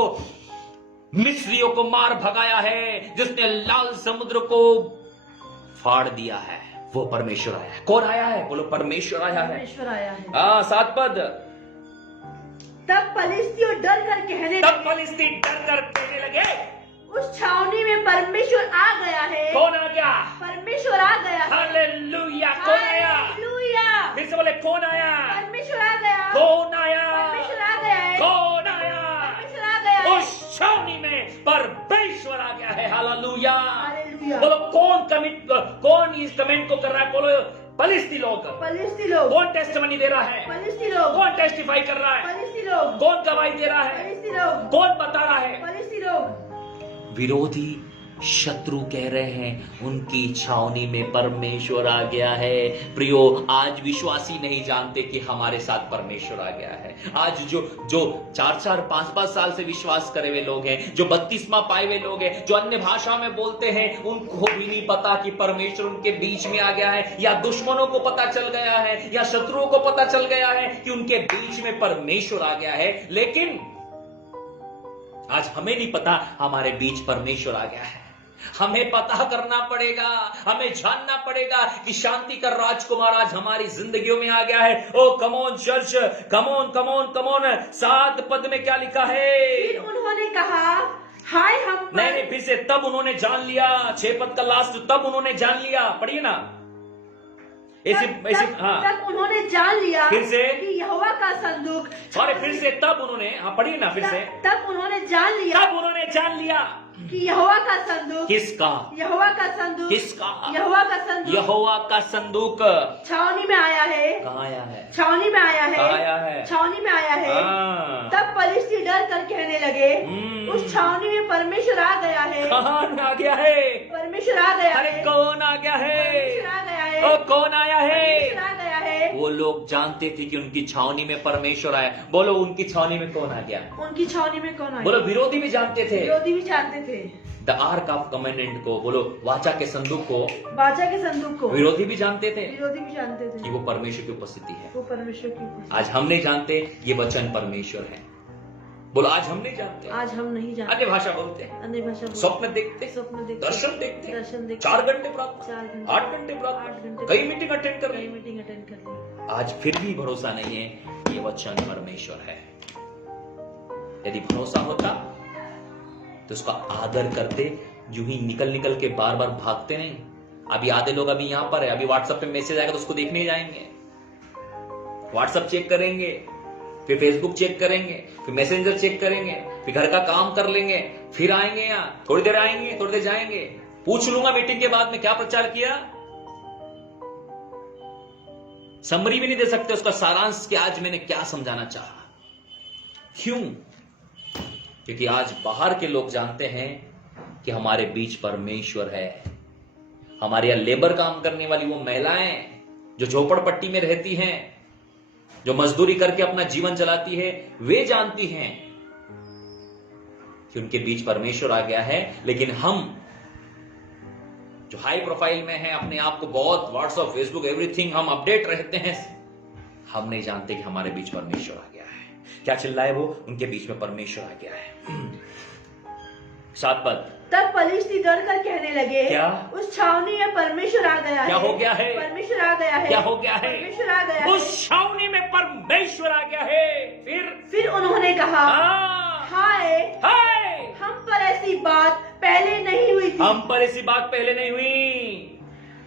मिस्रियों को मार भगाया है, जिसने लाल समुद्र को फाड़ दिया है, वो परमेश्वर आया है। कौन आया है? बोलो परमेश्वर आया है। परमेश्वर आया है। 7 पद। तब पलिश्तियों डर कर कहने तब लगे, पलिश्ती डर कर कहने लगे, उस छावनी में परमेश्वर आ गया है। कौन आ गया? परमेश्वर आ गया है। हालेलुया। कौन आया? हालेलुया। फिर से बोले, कौन आया? परमेश्वर आ गया। कौन आया? परमेश्वर आ गया है। कौन आया? परमेश्वर आ गया है। उस छावनी में परमेश्वर आ गया है। हालेलुया। हालेलुया। बोलो कौन इस कमेंट को कर रहा है? बोलो पलिश्ती लोग। पलिश्ती लोग। कौन टेस्टिमनी दे रहा है? पलिश्ती लोग। कौन टेस्टिफाई कर रहा है? पलिश्ती लोग। कौन गवाही दे रहा है? पलिश्ती लोग। कौन बता रहा है? पलिश्ती लोग। विरोधी शत्रु कह रहे हैं उनकी छावनी में परमेश्वर आ गया है। प्रियो, आज विश्वासी नहीं जानते कि हमारे साथ परमेश्वर आ गया है। आज जो 4-4, 5-5 साल से विश्वास करे हुए लोग हैं, जो बपतिस्मा पाए हुए लोग हैं, जो अन्य भाषा में बोलते हैं, उनको भी नहीं पता कि परमेश्वर उनके बीच में आ गया है, या दुश्मनों को पता चल गया है, या शत्रुओं को पता चल गया है कि उनके बीच में परमेश्वर आ गया है। लेकिन आज हमें नहीं पता हमारे बीच परमेश्वर आ गया है। हमें पता करना पड़ेगा, हमें जानना पड़ेगा कि शांति का राजकुमार आज हमारी जिंदगियों में आ गया है। Oh come on church, come on come on come on. 7 पद में क्या लिखा है? फिर उन्होंने कहा, हाय हम पर। नहीं, फिर से तब उन्होंने जान लिया। 6 पद का लास्ट, तब उन्होंने जान लिया। पढ़िए ना ऐसे ऐसे। हाँ, तब उन्होंने जान लिया फिर से कि यहोवा का संदूक। और फिर से तब उन्होंने, हाँ पढ़िए ना फिर से। तब उन्होंने जान लिया तब उन्होंने जान लिया कि यहोवा का संदूक। किसका? यहोवा का संदूक। किसका? यहोवा का संदूक यहोवा का संदूक छावनी में आया है। कहाँ आया है? छावनी में आया है। कहाँ आया है? छावनी में आया है। हाँ। तब फलिश्ती डर कर कहने लगे, उस छावनी में परमेश्वर आ गया है। कहाँ आ गया है? परमेश्वर आ गया अरे है। कौन आ गया है? परमेश्वर आ गया है। ओ कौन आया है? परमेश्वर आ गया है। वो लोग जानते थे कि उनकी छावनी में परमेश्वर आया। बोलो उनकी छावनी में कौन आ गया? उनकी छावनी में कौन आया? बोलो विरोधी भी जानते थे। विरोधी भी जानते थे। द आर्क ऑफ कमेंडेंट को, बोलो वाचा के संदूक को, बाचा के संदूक को विरोधी भी जानते थे विरोधी भी जानते थे कि वो परमेश्वर की उपस्थिति है। वो परमेश्वर की उपस्थिति। आज हम नहीं जानते ये वचन परमेश्वर है। बोलो आज हम नहीं जानते। आज हम नहीं जानते। अन्य भाषा बोलते हैं, अन्य भाषा बोलते, स्वप्न देखते, स्वप्न देखते, दर्शन देखते, दर्शन देखते, 4 घंटे प्रार्थना, 4 घंटे, 8 घंटे 8 प्रार्थना, घंटे, कई मीटिंग अटेंड कर कई रही। मीटिंग अटेंड कर ली। आज फिर भी भरोसा नहीं है ये वचन परमेश्वर है। यदि भरोसा होता तो उसका आदर करते, यूं ही निकल निकल के बार बार भागते नहीं। अभी आधे लोग अभी यहां पर है, अभी व्हाट्सएप पे मैसेज आएगा तो उसको देखने जाएंगे, व्हाट्सएप चेक करेंगे, फिर फेसबुक चेक करेंगे, फिर मैसेंजर चेक करेंगे, फिर घर का काम कर लेंगे, फिर आएंगे यहाँ, थोड़ी देर आएंगे, थोड़ी देर जाएंगे। पूछ लूंगा मीटिंग के बाद में क्या प्रचार किया। समरी भी नहीं दे सकते उसका सारांश कि आज मैंने क्या समझाना चाहा। क्यों? क्योंकि आज बाहर के लोग जानते हैं कि हमारे बीच परमेश्वर है। हमारे यहां लेबर काम करने वाली वो महिलाएं जो झोपड़पट्टी में रहती हैं, जो मजदूरी करके अपना जीवन चलाती है, वे जानती हैं कि उनके बीच परमेश्वर आ गया है। लेकिन हम जो हाई प्रोफाइल में हैं, अपने आप को बहुत व्हाट्सएप, फेसबुक, एवरीथिंग हम अपडेट रहते हैं, हम नहीं जानते कि हमारे बीच परमेश्वर आ गया है। क्या चिल्लाए वो? उनके बीच में परमेश्वर आ गया है। 7 पद। तब फलिश्ती डर कर कहने लगे, क्या? उस छावनी में परमेश्वर आ गया है। क्या हो गया है? परमेश्वर आ गया है। क्या हो गया है? परमेश्वर आ गया है। उस छावनी में परमेश्वर आ गया है। फिर उन्होंने कहा, हाँ, हाय हाय, हम पर ऐसी बात पहले नहीं हुई थी। हम पर ऐसी बात पहले नहीं हुई।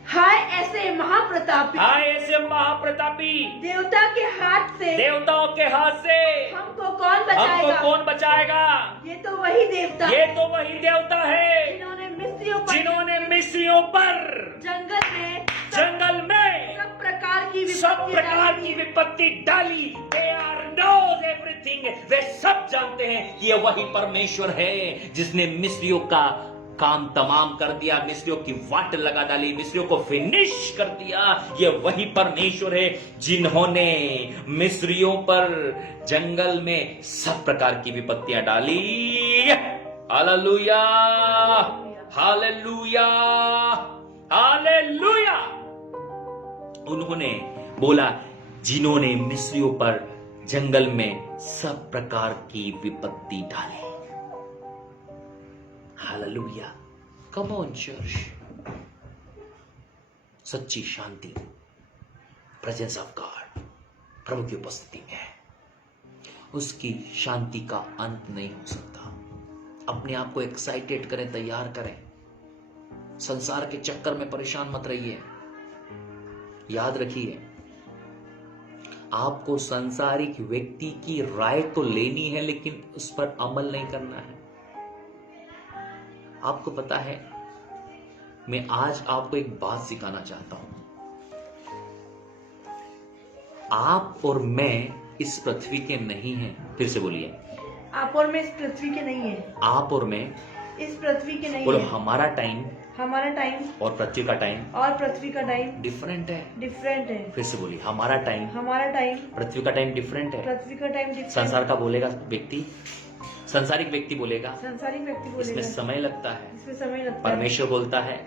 हाय ऐसे महाप्रतापी, हाय ऐसे महाप्रतापी देवता के हाथ से, देवताओं के हाथ से हमको कौन बचाएगा? हमको कौन बचाएगा? ये तो वही देवता, ये तो वही देवता है जिन्होंने मिस्रियों पर, जंगल में सब प्रकार की विपत्ति डाली। They are knows everything। वे सब जानते हैं कि ये वही परमेश्वर है जिसने मिस्रियों का काम तमाम कर दिया, मिस्रियों की वाट लगा डाली, मिस्रियों को फिनिश कर दिया। ये वही परमेश्वर है जिन्होंने मिस्रियों पर जंगल में सब प्रकार की विपत्तियां डाली। Hallelujah, hallelujah, hallelujah. उन्होंने बोला जिन्होंने मिस्रियों पर जंगल में सब प्रकार की विपत्ति डाली। Hallelujah, come on church. सच्ची शांति प्रेजेंस ऑफ गॉड, प्रभु की उपस्थिति में है। उसकी शांति का अंत नहीं हो सकता। अपने आप को एक्साइटेड करें, तैयार करें। संसार के चक्कर में परेशान मत रहिए। याद रखिए, आपको संसारिक व्यक्ति की राय तो लेनी है लेकिन उस पर अमल नहीं करना है। आपको पता है, मैं आज आपको एक बात सिखाना चाहता हूं। आप और मैं इस पृथ्वी के नहीं हैं। फिर से बोलिए, आप और मैं इस पृथ्वी के नहीं है। आप और मैं इस पृथ्वी के नहीं बोलो, है। हमारा टाइम और पृथ्वी का टाइम डिफरेंट है। डिफरेंट है। फिर से बोलिए, हमारा टाइम पृथ्वी का टाइम डिफरेंट है। संसार का बोलेगा व्यक्ति, संसारिक व्यक्ति बोलेगा, इसमें समय लगता है। परमेश्वर बोलता है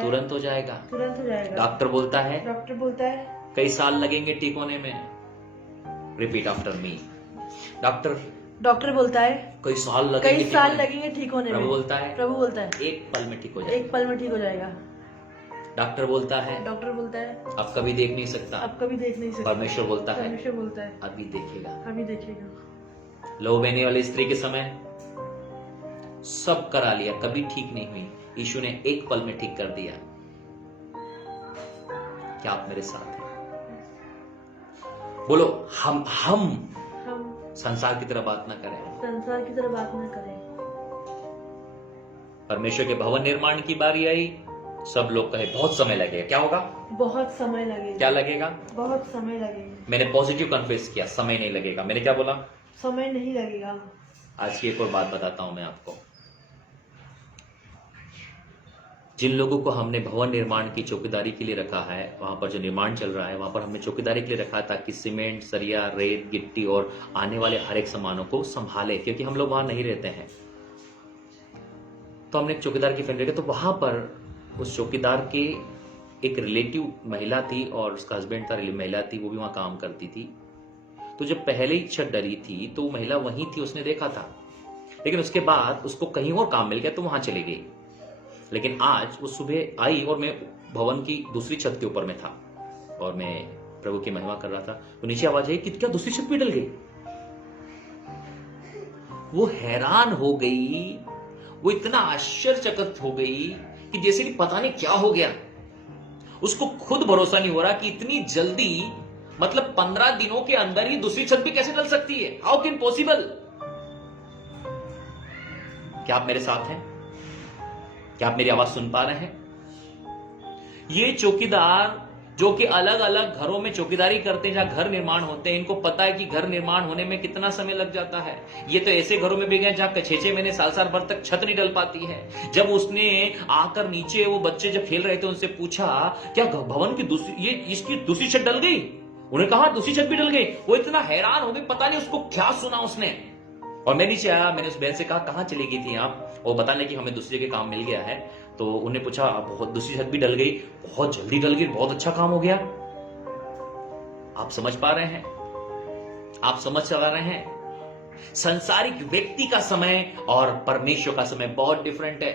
तुरंत हो जाएगा। डॉक्टर बोलता है कई साल लगेंगे ठीक होने में। Repeat after me. Doctor doctor बोलता है कई साल लगेंगे कई ठीक साल होने में। लगेंगे ठीक होने प्रभु में। बोलता है प्रभु बोलता है एक पल में ठीक हो जाएगा। एक पल में ठीक हो जाएगा। डॉक्टर बोलता है डॉक्टर बोलता है अब कभी देख नहीं सकता। अब कभी देख नहीं सकते। परमेश्वर बोलता है परमेश्वर बोलता है अभी देखेगा। अभी देखिएगा। लो बहने वाली स्त्री के समय सब करा लिया, कभी ठीक नहीं हुई, यीशु ने एक पल में ठीक कर दिया। क्या आप मेरे साथ हैं? बोलो हम संसार की तरह बात ना करें। संसार की तरह बात न करें। परमेश्वर के भवन निर्माण की बारी आई, सब लोग कहे बहुत समय लगेगा। क्या होगा? बहुत समय लगेगा। क्या लगेगा? बहुत समय लगेगा। मैंने पॉजिटिव कन्फेस किया, समय नहीं लगेगा। मैंने क्या बोला? समय नहीं लगेगा। आज की एक और बात बताता हूं मैं आपको। जिन लोगों को हमने भवन निर्माण की चौकीदारी के लिए रखा है, वहां पर जो निर्माण चल रहा है वहां पर हमने चौकीदारी के लिए रखा था कि सीमेंट, सरिया, रेत, गिट्टी और आने वाले हर एक सामानों को संभाले, क्योंकि हम लोग वहां नहीं रहते हैं। तो हमने एक चौकीदार की फैमिली रखी। तो वहां पर उस चौकीदार के एक रिलेटिव महिला थी और उसका हस्बैंड था, महिला थी, वो भी वहां काम करती थी। तो जब पहले ही छत डली थी तो महिला वहीं थी, उसने देखा था, लेकिन उसके बाद उसको कहीं और काम मिल गया तो वहां चली गई। लेकिन आज वो सुबह आई और मैं भवन की दूसरी छत के ऊपर में था और मैं प्रभु की महिमा कर रहा था। तो नीचे आवाज आई कि क्या दूसरी छत भी डल गई? वो हैरान हो गई, वो इतना आश्चर्यचकित हो गई कि जैसे कि पता नहीं क्या हो गया। उसको खुद भरोसा नहीं हो रहा कि इतनी जल्दी, मतलब 15 दिनों के अंदर ही दूसरी छत भी कैसे डल सकती है? How can possible? क्या आप मेरे साथ हैं? क्या आप मेरी आवाज सुन पा रहे हैं? ये चौकीदार जो कि अलग अलग घरों में चौकीदारी करते हैं जहां घर निर्माण होते हैं, इनको पता है कि घर निर्माण होने में कितना समय लग जाता है। ये तो ऐसे घरों में भी गए जहां 6-6 महीने, साल भर तक छत नहीं डल पाती है। जब उसने आकर नीचे, वो बच्चे जब खेल रहे थे, उनसे पूछा क्या भवन की इसकी दूसरी छत डल गई? उन्हें कहा दूसरी छत भी डल गई। वो इतना हैरान हो गई, पता नहीं उसको क्या सुना उसने। और मैं नीचे आया, मैंने उस बहन से कहा कहां चली गई थी आप? वो बताने कि हमें दूसरे के काम मिल गया है। तो उन्हें पूछा बहुत दूसरी छत भी डल गई? बहुत जल्दी डल गई, बहुत अच्छा काम हो गया। आप समझ पा रहे हैं? आप समझ पा रहे हैं? संसारिक व्यक्ति का समय और परमेश्वर का समय बहुत डिफरेंट है।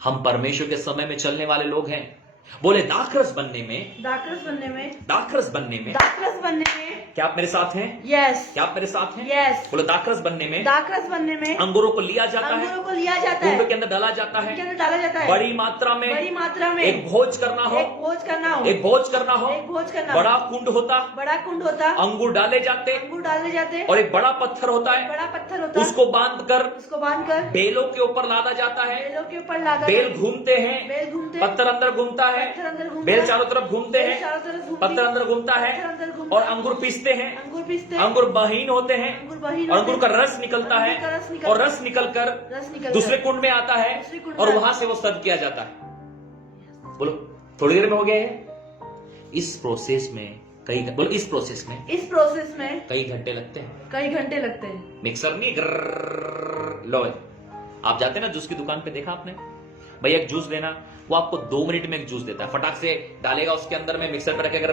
हम परमेश्वर के समय में चलने वाले लोग हैं। बोले दाखरस बनने में, दाखरस बनने में, दाखरस बनने में, दाखरस बनने में। क्या आप मेरे साथ हैं? यस। क्या आप मेरे साथ हैं? यस। बोलो दाखरस बनने में, दाखरस बनने में अंगूरों को लिया जाता है, अंगूरों को लिया जाता है, कुंड के अंदर डाला जाता उनके है, अंदर डाला जाता है, बड़ी मात्रा में, बड़ी मात्रा में एक भोज करना हो, एक भोज करना हो, एक भोज करना हो, एक भोज करना हो, बड़ा कुंड होता, बड़ा कुंड होता, अंगूर डाले जाते अंगूर डाले जाते, और एक बड़ा पत्थर होता है, बड़ा पत्थर होता, उसको बांधकर उसको बांधकर बेलों के ऊपर लादा जाता है। बेलों के ऊपर लादा, बेल घूमते हैं, बेल घूमते, पत्थर अंदर घूमता है, पत्थर अंदर घूमता, बेल चारों तरफ घूमते बेल हैं, चारों तरफ घूमती, पत्थर अंदर घूमता है पत्थर अंदर घूमता, और अंगूर पीसते हैं। अंगूर पीसते, अंगूर महीन होते हैं अंगूर बहीन और होते, अंगूर का रस निकलता अंगूर का रस है निकलता, और रस निकलकर रस निकलकर दूसरे कुंड में आता है दूसरे कुंड और में वहां से वो सर्व किया जाता है। बोलो थोड़ी देर में हो गया है? इस प्रोसेस में बोलो इस प्रोसेस में कई घंटे लगते हैं, कई घंटे लगते हैं। मिक्सर नहीं लो। आप जाते हैं ना जूस की दुकान पे, देखा आपने? भैया एक जूस लेना, वो आपको 2 मिनट में एक जूस देता है, फटाक से डालेगा उसके अंदर में, मिक्सर पर रखेगा,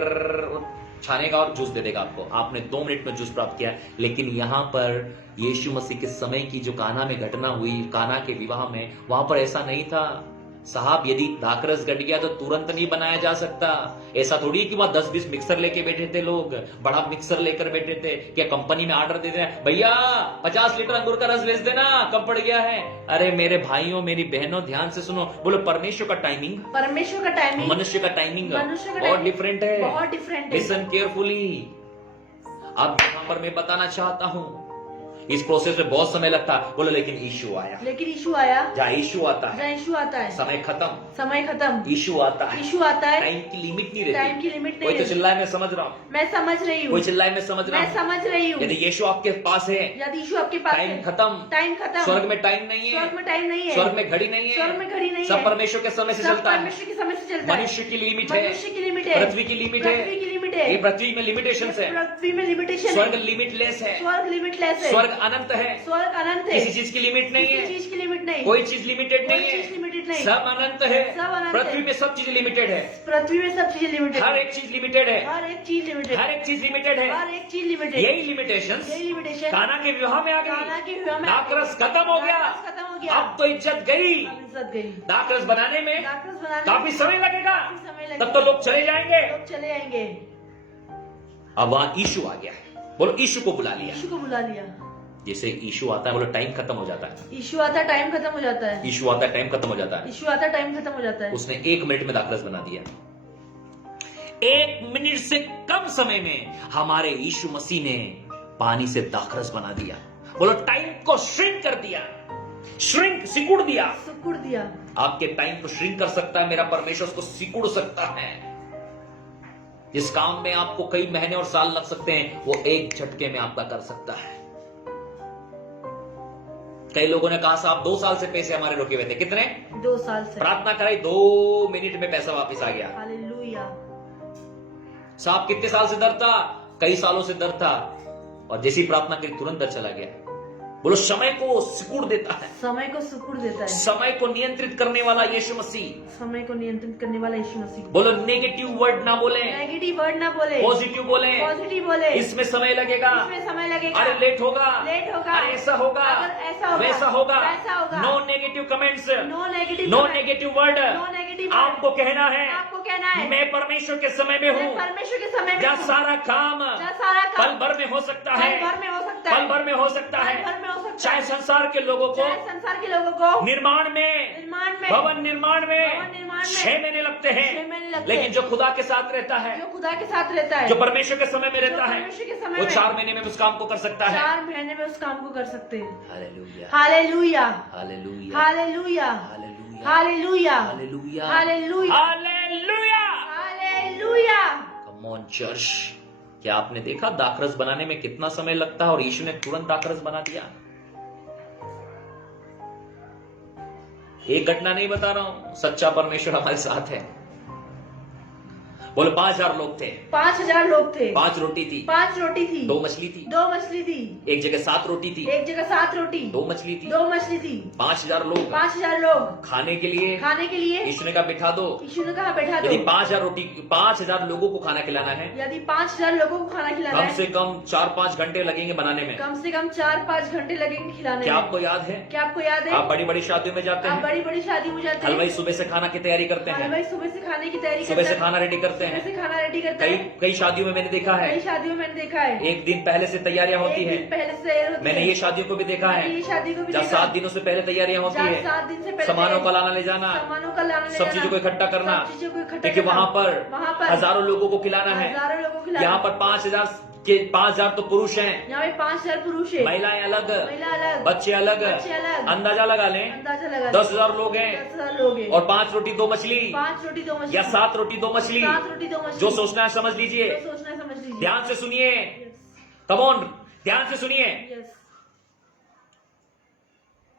छानेगा और जूस दे देगा आपको। आपने 2 मिनट में जूस प्राप्त किया। लेकिन यहां पर यीशु मसीह के समय की जो काना में घटना हुई, काना के विवाह में, वहां पर ऐसा नहीं था साहब। यदि दाखरस घट गया तो तुरंत नहीं बनाया जा सकता। ऐसा थोड़ी कि वहां 10-20 मिक्सर लेके बैठे थे लोग, बड़ा मिक्सर लेकर बैठे थे। क्या कंपनी में ऑर्डर दे देना, भैया 50 लीटर अंगूर का रस भेज देना, कब पड़ गया है? अरे मेरे भाइयों, मेरी बहनों, ध्यान से सुनो। बोलो परमेश्वर का टाइमिंग, परमेश्वर का टाइमिंग, मनुष्य का टाइमिंग मनुष्य का बहुत टाइमिंग डिफरेंट है। बहुत डिफरेंट है। Listen carefully. अब यहां पर मैं बताना चाहता हूं, इस प्रोसेस में बहुत समय लगता है। बोलो लेकिन इशू आया, लेकिन इशू आया, जहां इशू आता है, जहाँ इशू आता है, समय खत्म, समय खत्म, इशू आता है, इशू आता है, टाइम की लिमिट नहीं टाइम रहती। की लिमिट कोई नहीं तो रहती। चिल्लाए, मैं समझ रहा हूं, मैं समझ रही हूँ, कोई चिल्लाए, मैं समझ रहा मैं हूं। समझ रही हूँ। यदि यीशु आपके पास है, यदि यीशु आपके पास टाइम है, खत्म, टाइम खत्म, स्वर्ग में टाइम नहीं है, स्वर्ग में टाइम नहीं है, स्वर्ग में घड़ी नहीं है, स्वर्ग में घड़ी नहीं सब है, परमेश्वर के समय से सब चलता है। परमेश्वर के समय से चलता है। मनुष्य की लिमिट है, मनुष्य की लिमिट है, पृथ्वी की लिमिट है, पृथ्वी की लिमिट है, ये पृथ्वी में लिमिटेशन है, पृथ्वी में लिमिटेशन स्वर्ग है, लिमिटलेस है, स्वर्ग लिमिटलेस है, स्वर्ग स्वर्ग अनंत है, स्वर्ग अनंत है, किसी चीज की लिमिट नहीं किसी है, चीज की लिमिट नहीं, कोई चीज लिमिटेड कोई नहीं चीज है, लिमिटेड नहीं, सब अनंत है, सब अनंत पृथ्वी है। में सब चीज लिमिटेड है, पृथ्वी में सब चीजें लिमिटेड, हर एक चीज लिमिटेड है, हर एक चीज लिमिटेड, हर एक चीज लिमिटेड है। हर एक चीज लिमिटेड, यही लिमिटेशंस यही लिमिटेशन काना के विवाह में आ काना गई, के विवाह में आ गई। दाखरस खत्म हो गया, दाखरस खत्म हो गया, अब तो इज्जत गई। अब इज्जत गई। दाखरस बनाने में दाखरस बनाने काफी में समय लगेगा, काफी समय लगेगा, तब तो लोग चले जाएंगे। लोग चले आएंगे। अब वहां ईशु आ गया है, बोलो ईशु को बुला लिया। यीशु को बुला लिया, जैसे ईशु आता है, बोलो टाइम खत्म हो जाता है, यीशु आता टाइम खत्म हो जाता है, ईशु आता है टाइम खत्म हो जाता है। यीशु आता टाइम खत्म हो जाता है। उसने 1 मिनट में दाखरस बना दिया। 1 मिनट से कम समय में हमारे यीशु मसीह ने पानी से दाखरस बना दिया। बोलो टाइम को श्रिंक कर दिया, श्रिंक सिकुड़ दिया। सिकुड़ दिया। आपके टाइम को श्रिंक कर सकता है मेरा परमेश्वर, उसको सिकुड़ सकता है। जिस काम में आपको कई महीने और साल लग सकते हैं, वो एक झटके में आपका कर सकता है। कई लोगों ने कहा साहब 2 साल से पैसे हमारे रुके हुए थे। कितने? 2 साल से। प्रार्थना कराई, 2 मिनट में पैसा वापस आ गया। हालेलुया। साहब कितने साल से दर था? कई सालों से दर था, और जैसी प्रार्थना करी तुरंत दर चला गया। बोलो समय को सिकुड़ देता है, समय को सिकुड़ देता है, समय को नियंत्रित करने वाला यीशु मसीह। समय को नियंत्रित करने वाला यीशु मसीह। बोलो नेगेटिव वर्ड ना बोले, नेगेटिव वर्ड ना बोले, पॉजिटिव बोले। पॉजिटिव बोले। इसमें समय लगेगा, इसमें समय लगेगा, अरे लेट होगा, लेट होगा, अरे ऐसा होगा, अगर ऐसा होगा, वैसा होगा। वैसा होगा। No negative comments, no negative, no negative word. No negative. आपको कहना है, आपको कहना है, मैं परमेश्वर के समय में मैं हूँ, परमेश्वर के समय में जहाँ हूँ, सारा काम जहाँ सारा पल काम भर में हो सकता है, पल भर में हो सकता पल है, भर में हो सकता पल है। भर में हो सकता चाहे है। संसार के लोगों को चाहे संसार के लोगों को निर्माण में, निर्माण में, भवन निर्माण में भवन निर्माण में 6 महीने लगते 6 हैं, महीने लगते लेकिन हैं। जो खुदा के साथ रहता है, जो खुदा के साथ रहता है, जो परमेश्वर के समय में रहता है, परमेश्वर के समय वो में 4 महीने में उस काम को कर सकता है। 4 महीने में उस काम को कर सकते हैं। Hallelujah, hallelujah, hallelujah, hallelujah, hallelujah, hallelujah, hallelujah, hallelujah, hallelujah. Hallelujah. Come on church, क्या आपने देखा दाखरस बनाने में कितना समय लगता है, और यीशु ने तुरंत दाखरस बना दिया। एक घटना नहीं बता रहा हूं, सच्चा परमेश्वर हमारे साथ है। बोलो 5000 लोग थे, 5000 लोग थे, 5 रोटी थी, 5 रोटी थी, 2 मछली थी, 2 मछली थी, एक जगह 7 रोटी थी, एक जगह 7 रोटी, 2 मछली थी, 2 मछली थी, 5000 लोग 5000 लोग खाने के लिए। खाने के लिए। यीशु ने कहा बिठा दो। यीशु ने कहा बैठा यदि दो। 5000 लोगों को खाना खिलाना है, यदि 5000 लोगों को खाना खिलाना कम है, से कम 4-5 घंटे लगेंगे बनाने में। कम से कम 4-5 घंटे लगेंगे खिलाने क्या में। आपको याद है? क्या आपको याद है? आप बड़ी बड़ी शादियों में जाते आप हैं, बड़ी बड़ी शादी में जाते हैं, हलवाई सुबह से खाना की तैयारी करते हैं, हलवाई सुबह से खाने की तैयारी सुबह करता से है, खाना रेडी करते सुबह हैं। से खाना रेडी करता है। कई शादियों में मैंने देखा कई है, शादियों में मैंने देखा है, एक दिन पहले से तैयारियां होती एक है। दिन पहले से तैयार होती मैंने है। ये शादियों को भी देखा मैंने है, ये शादी को भी जब देखा 7 दिनों से पहले तैयारियां होती जहाँ है, 7 दिन से पहले सामानों का लाना ले जाना, सामानों का लाना ले सब जाना, चीजों को इकट्ठा करना, सब चीजों को इकट्ठा क्योंकि करना। वहां वहाँ पर पर हजारों लोगों को खिलाना है। हजारों लोगों को खिलाना। यहाँ पर 5000 तो पुरुष हैं, यहाँ पे 5000 पुरुष है, महिलाएं अलग, महिला अलग, बच्चे अलग। बच्चे अलग। अंदाजा लगा लें, अंदाजा लगा 10,000 लोग हैं, 10,000 लोग हैं, और 5 रोटी 2 मछली, 5 रोटी 2 मछली, या 7 रोटी 2 मछली। 7 रोटी 2 मछली। जो सोचना है समझ लीजिए, जो सोचना है समझ लीजिए। ध्यान से सुनिए, कम ऑन, ध्यान से सुनिए, यस,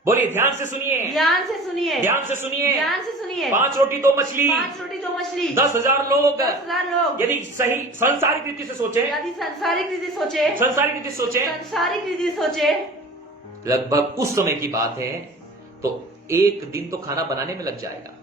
बोलिए ध्यान से सुनिए, ध्यान से सुनिए, ध्यान से सुनिए। ध्यान से सुनिए। 5 रोटी 2 मछली, 5 रोटी 2 मछली, 10,000 लोग। 10,000 लोग। यदि सही सांसारिक रीति से सोचे, यदि सांसारिक रीति सोचे, सांसारिक रीति से सोचे, सांसारिक रीति सोचे, लगभग उस समय की बात है, तो 1 दिन तो खाना बनाने में लग जाएगा।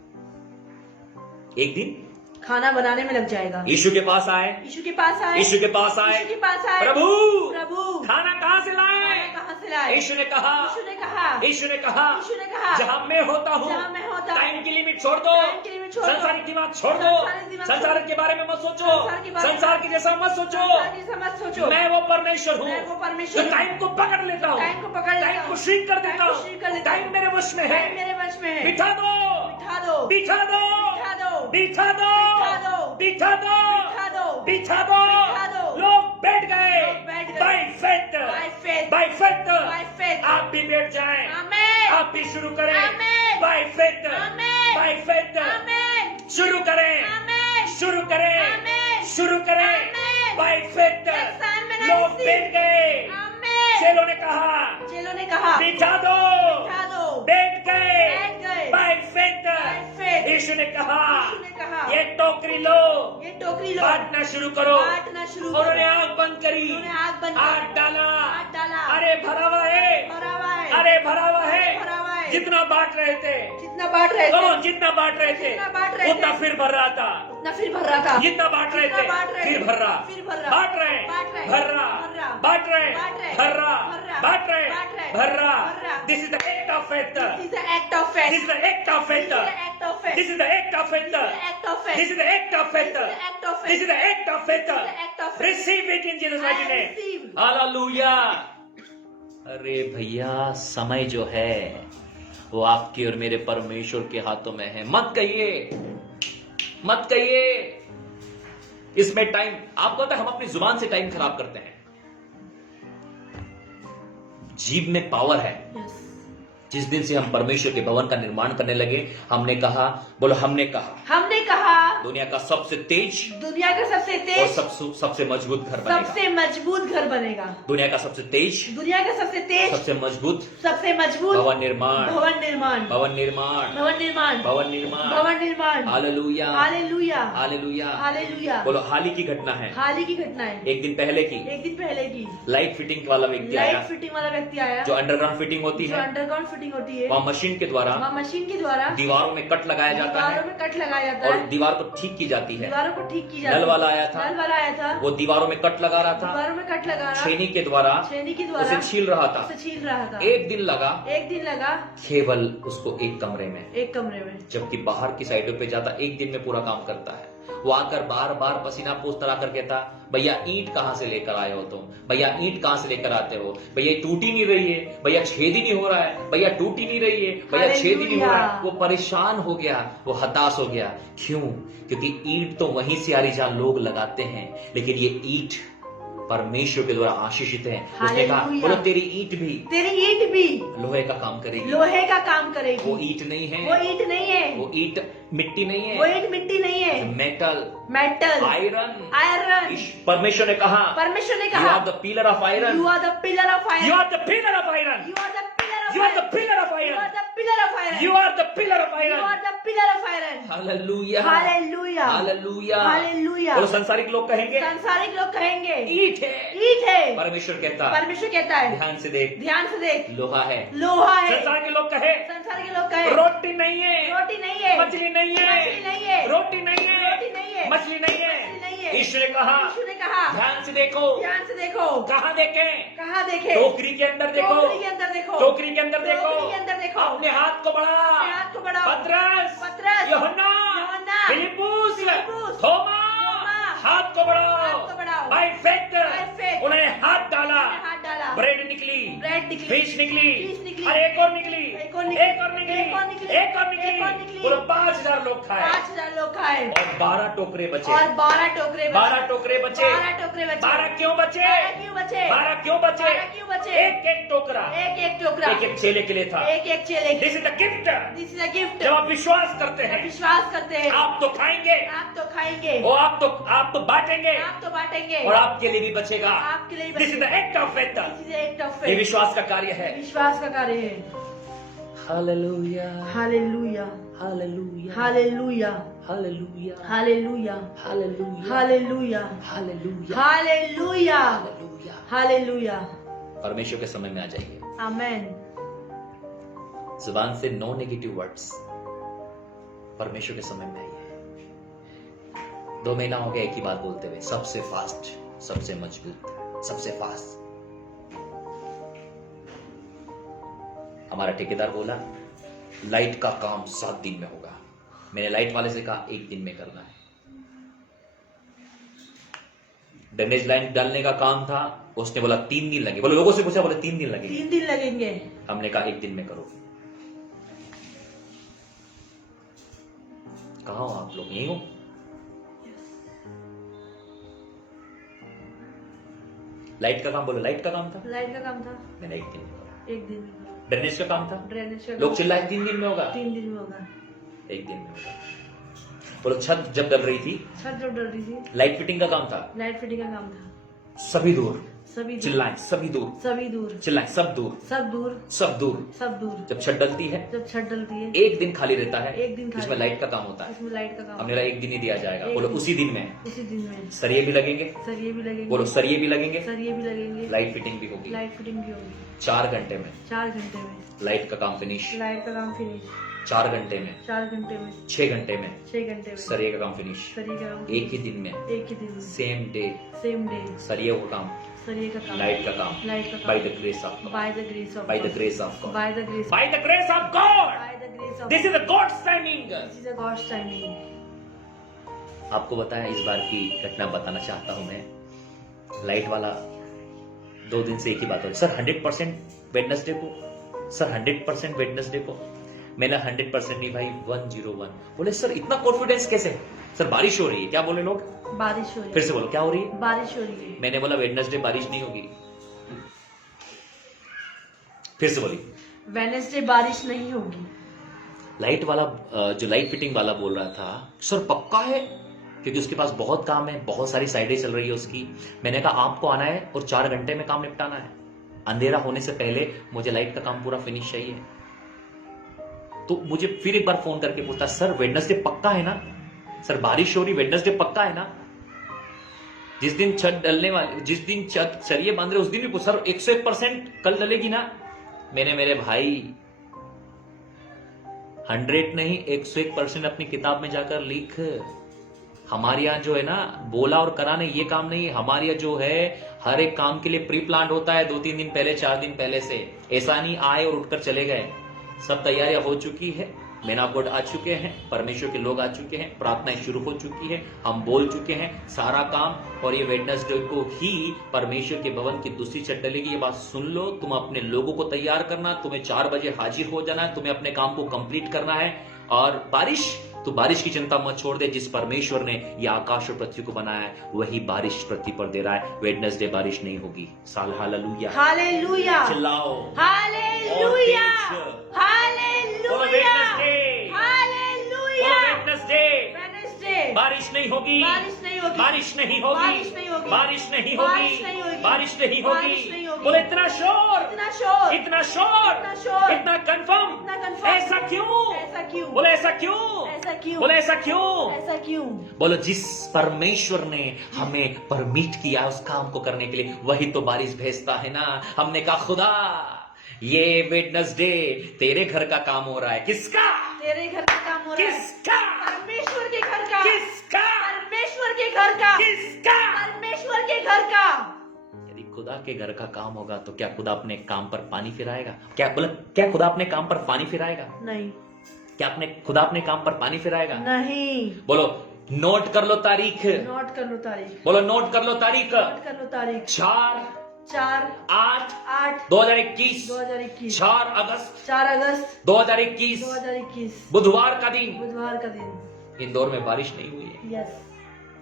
1 दिन खाना बनाने में लग जाएगा। यीशु के पास आए, यीशु के पास आए, यीशु के पास आए, यीशु के पास आए, प्रभु प्रभु खाना कहाँ से लाए? खाना कहाँ से लाए? यीशु ने कहा, यीशु ने कहा, यीशु ने कहा, यीशु ने कहा, जहाँ मैं होता हूँ, जहाँ मैं होता हूँ, टाइम की लिमिट छोड़ दो, टाइम की लिमिट छोड़ दो, संसारिक दिमाग छोड़ दो, संसारिक दिमाग छोड़ संसार दो, के बारे में मत सोचो, संसार के बारे में संसार के जैसा मत सोचो, संसार की समझ सोचो। मैं वो परमेश्वर हूँ मैं वो परमेश्वर जो हूँ, टाइम को पकड़ लेता हूँ, टाइम को पकड़ लेता टाइम हूँ, को श्रिंक कर देता टाइम को श्रिंक कर हूँ, देता हूँ, टाइम मेरे वश में है, टाइम मेरे वश में है। बिठा दो, बिठा दो, बिठा दो, बिठा दो, बिठा दो, बिठा दो, बिठा दो, बिठा दो, बिठा दो। बिठा दो। लोग बैठ गए, लोग बैठ गए। By faith, By faith, by faith, by faith। आप भी बैठ जाएं, आमेन, आप भी शुरू करें, amen, by faith, amen, by faith, amen, शुरू करें, आमेन, शुरू करें, आमेन, शुरू करें, amen. By faith. Yes, amen, I लोग receive। बैठ गए, आमेन। चेलों ने कहा, चेलों ने कहा, बिठा दो, बिठा दो, बैठ गए, बैठ गए, बाय फेथ। by faith। यीशु ने कहा, यीशु ने कहा, ये टोकरी लो, ये टोकरी लो, बांटना शुरू करो। बांटना शुरू करो। उन्होंने आग बंद करी, उन्होंने आग बंद आग डाला, आग डाला, अरे भरा हुआ है, भरा हुआ है, अरे भरा हुआ है, भरा हुआ है। जितना बांट रहे थे, जितना बांट रहे कहो थे, जितना बांट रहे थे जितना बांट रहे थे, उतना फिर भर रहा था, उतना फिर भर रहा था। जितना बांट रहे जितना थे बांट रहे फिर थे, भर रहा, फिर भर रहा, बांट रहे बांट रहे, भर रहा, भर रहा, बांट रहे बांट रहे, भर रहा, भर रहा, बांट रहे बांट रहे, भर रहा। भर रहा। This is the act of faith, This is the act of faith. This is the act of This faith, is the act of faith. This is the act of faith, This is the act of faith. This is the act of faith, This is the act of faith. This is the act of faith. This is the act of faith. Receive it in Jesus I mighty name, receive. Hallelujah. अरे भैया समय जो है वो आपके और मेरे परमेश्वर के हाथों में है। मत कहिए, मत कहिए इसमें टाइम। आपको पता है हम अपनी जुबान से टाइम खराब करते हैं। जीभ में पावर है। Yes. जिस दिन से हम परमेश्वर के भवन का निर्माण करने लगे, हमने कहा, बोलो हमने कहा, हमने कहा दुनिया का सबसे तेज दुनिया का सबसे और तेज, सबसे मजबूत घर बनेगा। सबसे मजबूत घर बनेगा। दुनिया का सबसे तेज, दुनिया का सबसे तेज, सबसे मजबूत सबसे मजबूत भवन निर्माण, भवन निर्माण, भवन निर्माण, भवन निर्माण, भवन निर्माण, भवन निर्माण। Hallelujah, hallelujah, hallelujah. हालेलुया। बोलो हाल ही की घटना है, हाल ही की घटना है। एक दिन पहले की। एक दिन पहले की लाइट फिटिंग वाला व्यक्ति आया, लाइट फिटिंग वाला व्यक्ति आया, जो अंडरग्राउंड फिटिंग होती जो है, अंडरग्राउंड फिटिंग होती है, वहाँ मशीन के द्वारा वहाँ मशीन के द्वारा दीवारों में कट लगाया जाता दीवारों है में कट लगाया जाता और है, दीवार को ठीक की जाती है। दीवारों को ठीक की जाती नल है। वाला आया था, नल वाला आया था, वो दीवारों में कट लगा रहा था, दीवारों में कट लगा रहा, छेनी के द्वारा श्रेणी के द्वारा उसे छील रहा था। उसे छील रहा था। एक दिन लगा एक दिन लगा केवल उसको एक कमरे में, एक कमरे में, जबकि बाहर की साइडों पे जाता एक दिन में पूरा काम करता है। वो आकर बार बार पसीना पोंछता रहा कर कहता, भैया ईंट कहाँ से लेकर आए हो तुम, भैया ईंट कहाँ से लेकर आते हो, भैया टूट ही नहीं रही है, भैया छेद ही नहीं हो रहा है, भैया टूट ही नहीं रही है, भैया छेद ही नहीं हो रहा है। वो परेशान हो गया, वो हताश हो गया। क्यों? क्योंकि ईंट तो वहीं से आ रही जहां लोग लगाते हैं, लेकिन ये ईंट परमेश्वर के द्वारा आशीषित है। उसने कहा, हालेलुया। बोलो तेरी ईंट भी तेरी ईंट भी लोहे का काम करेगी। लोहे का काम करेगी। वो ईंट नहीं वो है, ईंट नहीं है, वो ईंट मिट्टी नहीं वो है, ईंट मिट्टी नहीं है, मेटल, मेटल, आयरन। आयरन। परमेश्वर ने कहा, परमेश्वर ने यू कहा, are the pillar of iron, you are the pillar of you iron, are the pillar of iron, you are the pillar of you are the iron, pillar of you iron, are the pillar of iron, you are the pillar of you iron. Are the pillar of iron. Hallelujah, hallelujah, hallelujah, hallelujah. और सांसारिक लोग कहेंगे सांसारिक लोग कहेंगे ईंट है, ईंट है। परमेश्वर कहता है, परमेश्वर कहता है, ध्यान से देख, ध्यान से देख, लोहा है। लोहा है। संसार के लोग कहे संसार के लोग कहे रोटी नहीं है, रोटी नहीं है, मछली नहीं है, मछली नहीं है, रोटी नहीं है, रोटी नहीं है, मछली नहीं मछली नहीं है। है। ईश्वर ने कहा, यीशु ने कहा, ध्यान से देखो, ध्यान से देखो, कहाँ देखें, कहाँ देखे, टोकरी के अंदर देखो, टोकरी के अंदर देखो, टोकरी के अंदर देखो, टोकरी के अंदर देखो, अपने हाथ को बढ़ा, अपने हाथ को बढ़ाओ, पतरस, पतरस, यूहन्ना, यूहन्ना, फिलिप्पुस, फिलिप्पुस, थोमा, थोमा, हाथ को बढ़ाओ, हाथ को बढ़ाओ, बाय फेथ By faith, उन्होंने हाथ डाला, उन्होंने हाथ डाला, ब्रेड निकली, ब्रेड निकली, फिश निकली, फिश निकली, और एक और निकली, एक और निकली, एक और निकली, एक और निकली, एक और निकली, एक और निकली। पूरे 5000 लोग खाए 5000 लोग खाए और 12 टोकरे बचे, और 12 टोकरे बचे, 12 टोकरे बचे, 12 टोकरे बचे, 12 क्यों बचे, 12 क्यों बचे, 12 क्यों बचे, 12 क्यों बचे, एक एक टोकरा एक एक टोकरा एक एक चेले के लिए था। एक एक चेले, this is the gift. This is a gift. जब आप विश्वास करते हैं, विश्वास करते हैं, आप तो खाएंगे आप तो खाएंगे, और आप तो बांटेंगे आप तो बांटेंगे, और आपके लिए भी बचेगा। आपके लिए भी this is the act of faith. This is act of ये फेथ। विश्वास का कार्य है। विश्वास का कार्य है। Hallelujah, hallelujah, hallelujah, hallelujah, hallelujah, hallelujah, hallelujah, hallelujah, hallelujah, hallelujah, hallelujah. Hallelujah. परमेश्वर के समय में आ जाइए। आमेन। जुबान से नो नेगेटिव वर्ड्स। परमेश्वर के समय में आइए। 2 महीना हो गया एक ही बात बोलते हुए, सबसे फास्ट, सबसे मजबूत, सबसे फास्ट। हमारा ठेकेदार बोला लाइट का काम 7 दिन में होगा। मैंने लाइट वाले से कहा 1 दिन में करना है। ड्रेनेज लाइन डालने का काम था, उसने बोला 3 दिन लगे। बोले लोगों से पूछा, बोले 3 दिन लगेंगे। 3 दिन लगेंगे। हमने कहा 1 दिन में करो। कहाँ हो आप लोग? यहीं हो? लाइट का काम, बोलो लाइट का काम था, लाइट का काम था, मैंने 1 दिन में करा। 1 दिन में। ड्रेनेज का काम था, ड्रेनेज का लोग चिल्लाए 3 दिन में होगा, 3 दिन में होगा। 1 दिन में होगा। बोलो छत जब डल रही थी, छत जो डल रही थी, लाइट फिटिंग का काम था, लाइट फिटिंग का काम था, सभी दूर, सभी दूर, चिल्लाएं सभी दूर, सभी दूर, चिल्लाएं सब दूर, सब दूर, सब दूर। सब दूर। जब छत डलती है जब छत डलती है, एक दिन खाली रहता है, एक दिन खाली, जिसमें लाइट का काम होता है। इसमें लाइट का काम, अब मेरा एक दिन ही दिया जाएगा। एक बोलो दिन। उसी दिन में उसी दिन में सरिये भी लगेंगे, सरिये भी लगेंगे, बोलो सरिये भी लगेंगे, सरिये भी लगेंगे, लाइट फिटिंग भी होगी। लाइट फिटिंग भी होगी। 4 घंटे में 4 घंटे में लाइट का काम फिनिश, लाइट का काम फिनिश, 4 घंटे में, 4 घंटे में, 6 घंटे में 6 घंटे में सरिये का काम फिनिश, सरिये का काम, एक ही दिन में, एक ही दिन में, सेम डे सेम डे सरिये का काम, सरिये का काम, लाइट का काम, लाइट का काम, by the grace of God, by the grace of by the grace of God, by the grace, by the grace of God. By the grace of, this is the God's timing. This is a God's timing. आपको बताया, इस बार की घटना बताना चाहता हूं मैं। Light वाला 2 दिन से एक ही बात हो रही, सर 100% वेडनेसडे को, सर 100% वेडनेसडे को। मैंने 100% नहीं भाई, 101। बोले सर इतना कॉन्फिडेंस कैसे? सर बारिश हो रही है। क्या बोले लोग? बारिश हो रही फिर है, से बोलो, क्या हो रही है? बारिश हो रही है। मैंने बोला वेडनेसडे बारिश नहीं होगी। फिर से बोली, वेडनेसडे बारिश नहीं होगी। लाइट वाला जो लाइट फिटिंग वाला बोल रहा था, सर पक्का है? क्योंकि उसके पास बहुत काम है, बहुत सारी साइडें चल रही है उसकी। मैंने कहा आपको आना है और 4 घंटे में काम निपटाना है। अंधेरा होने से पहले मुझे लाइट का काम पूरा फिनिश चाहिए। तो मुझे फिर एक बार फोन करके पूछता, सर वेडनेसडे पक्का है ना? सर बारिश हो रही, वेडनेसडे पक्का है ना? जिस दिन छत डलने वाली, जिस दिन छत सरिये बांध रहे उस दिन भी पूछ, सर 101% कल डलेगी ना? मैंने, मेरे भाई 100 नहीं 101% अपनी किताब में जाकर लिख। हमारे यहाँ जो है ना, बोला और कराने ये काम नहीं है। हमारे यहाँ जो है हर एक काम के लिए प्री प्लान होता है 2-3 दिन पहले, 4 दिन पहले से। ऐसा नहीं आए और उठकर चले गए। सब तैयारियां हो चुकी है, मैन ऑफ गॉड आ चुके हैं, परमेश्वर के लोग आ चुके हैं, प्रार्थनाएं शुरू हो चुकी है, हम बोल चुके हैं सारा काम। और ये वेडनेसडे को ही परमेश्वर के भवन की दूसरी छत डलेगी। ये बात सुन लो। तुम अपने लोगों को तैयार करना, तुम्हें 4 बजे हाजिर हो जाना है, तुम्हें अपने काम को कंप्लीट करना है। और बारिश, तो बारिश की चिंता मत छोड़ दे। जिस परमेश्वर ने ये आकाश और पृथ्वी को बनाया है वही बारिश पृथ्वी पर दे रहा है। वेडनेसडे बारिश नहीं होगी। साल हालेलुया, हालेलुया, चिल्लाओ, hallelujah, hallelujah, Wednesday, hallelujah, Wednesday Wednesday बारिश नहीं होगी, बारिश नहीं होगी, बारिश नहीं होगी, बारिश नहीं होगी, बारिश नहीं बारिश होगी, नहीं होगी, बारिश नहीं बारिश नहीं होगी। होगी। बोले इतना शोर, इतना शोर, इतना शोर, इतना शोर, इतना कंफर्म, इतना कंफर्म, ऐसा क्यों? ऐसा क्यों? बोले ऐसा क्यों? ऐसा क्यों? बोले ऐसा क्यों? ऐसा क्यों? बोलो जिस परमेश्वर ने हमें परमिट किया उस काम को करने के लिए, वही तो बारिश भेजता है ना। हमने कहा खुदा ये वेडनेसडे तेरे घर का काम हो रहा है। किसका? तेरे घर का काम हो रहा है। किसका? परमेश्वर के घर का। किसका? परमेश्वर के घर का। किसका? परमेश्वर के घर का। यदि खुदा के घर का काम होगा तो क्या खुदा अपने काम पर पानी फिराएगा? क्या बोला, क्या खुदा अपने काम पर पानी फिराएगा? नहीं। क्या अपने खुदा अपने काम पर पानी फिराएगा? नहीं। बोलो नोट कर लो तारीख, नोट कर लो तारीख, बोलो नोट कर लो तारीख। नोट कर लो तारीख। 4/8/2021, 2021, 4 अगस्त 4 अगस्त 2021, 2021, बुधवार का दिन। बुधवार का दिन। इंदौर में बारिश नहीं हुई है, यस,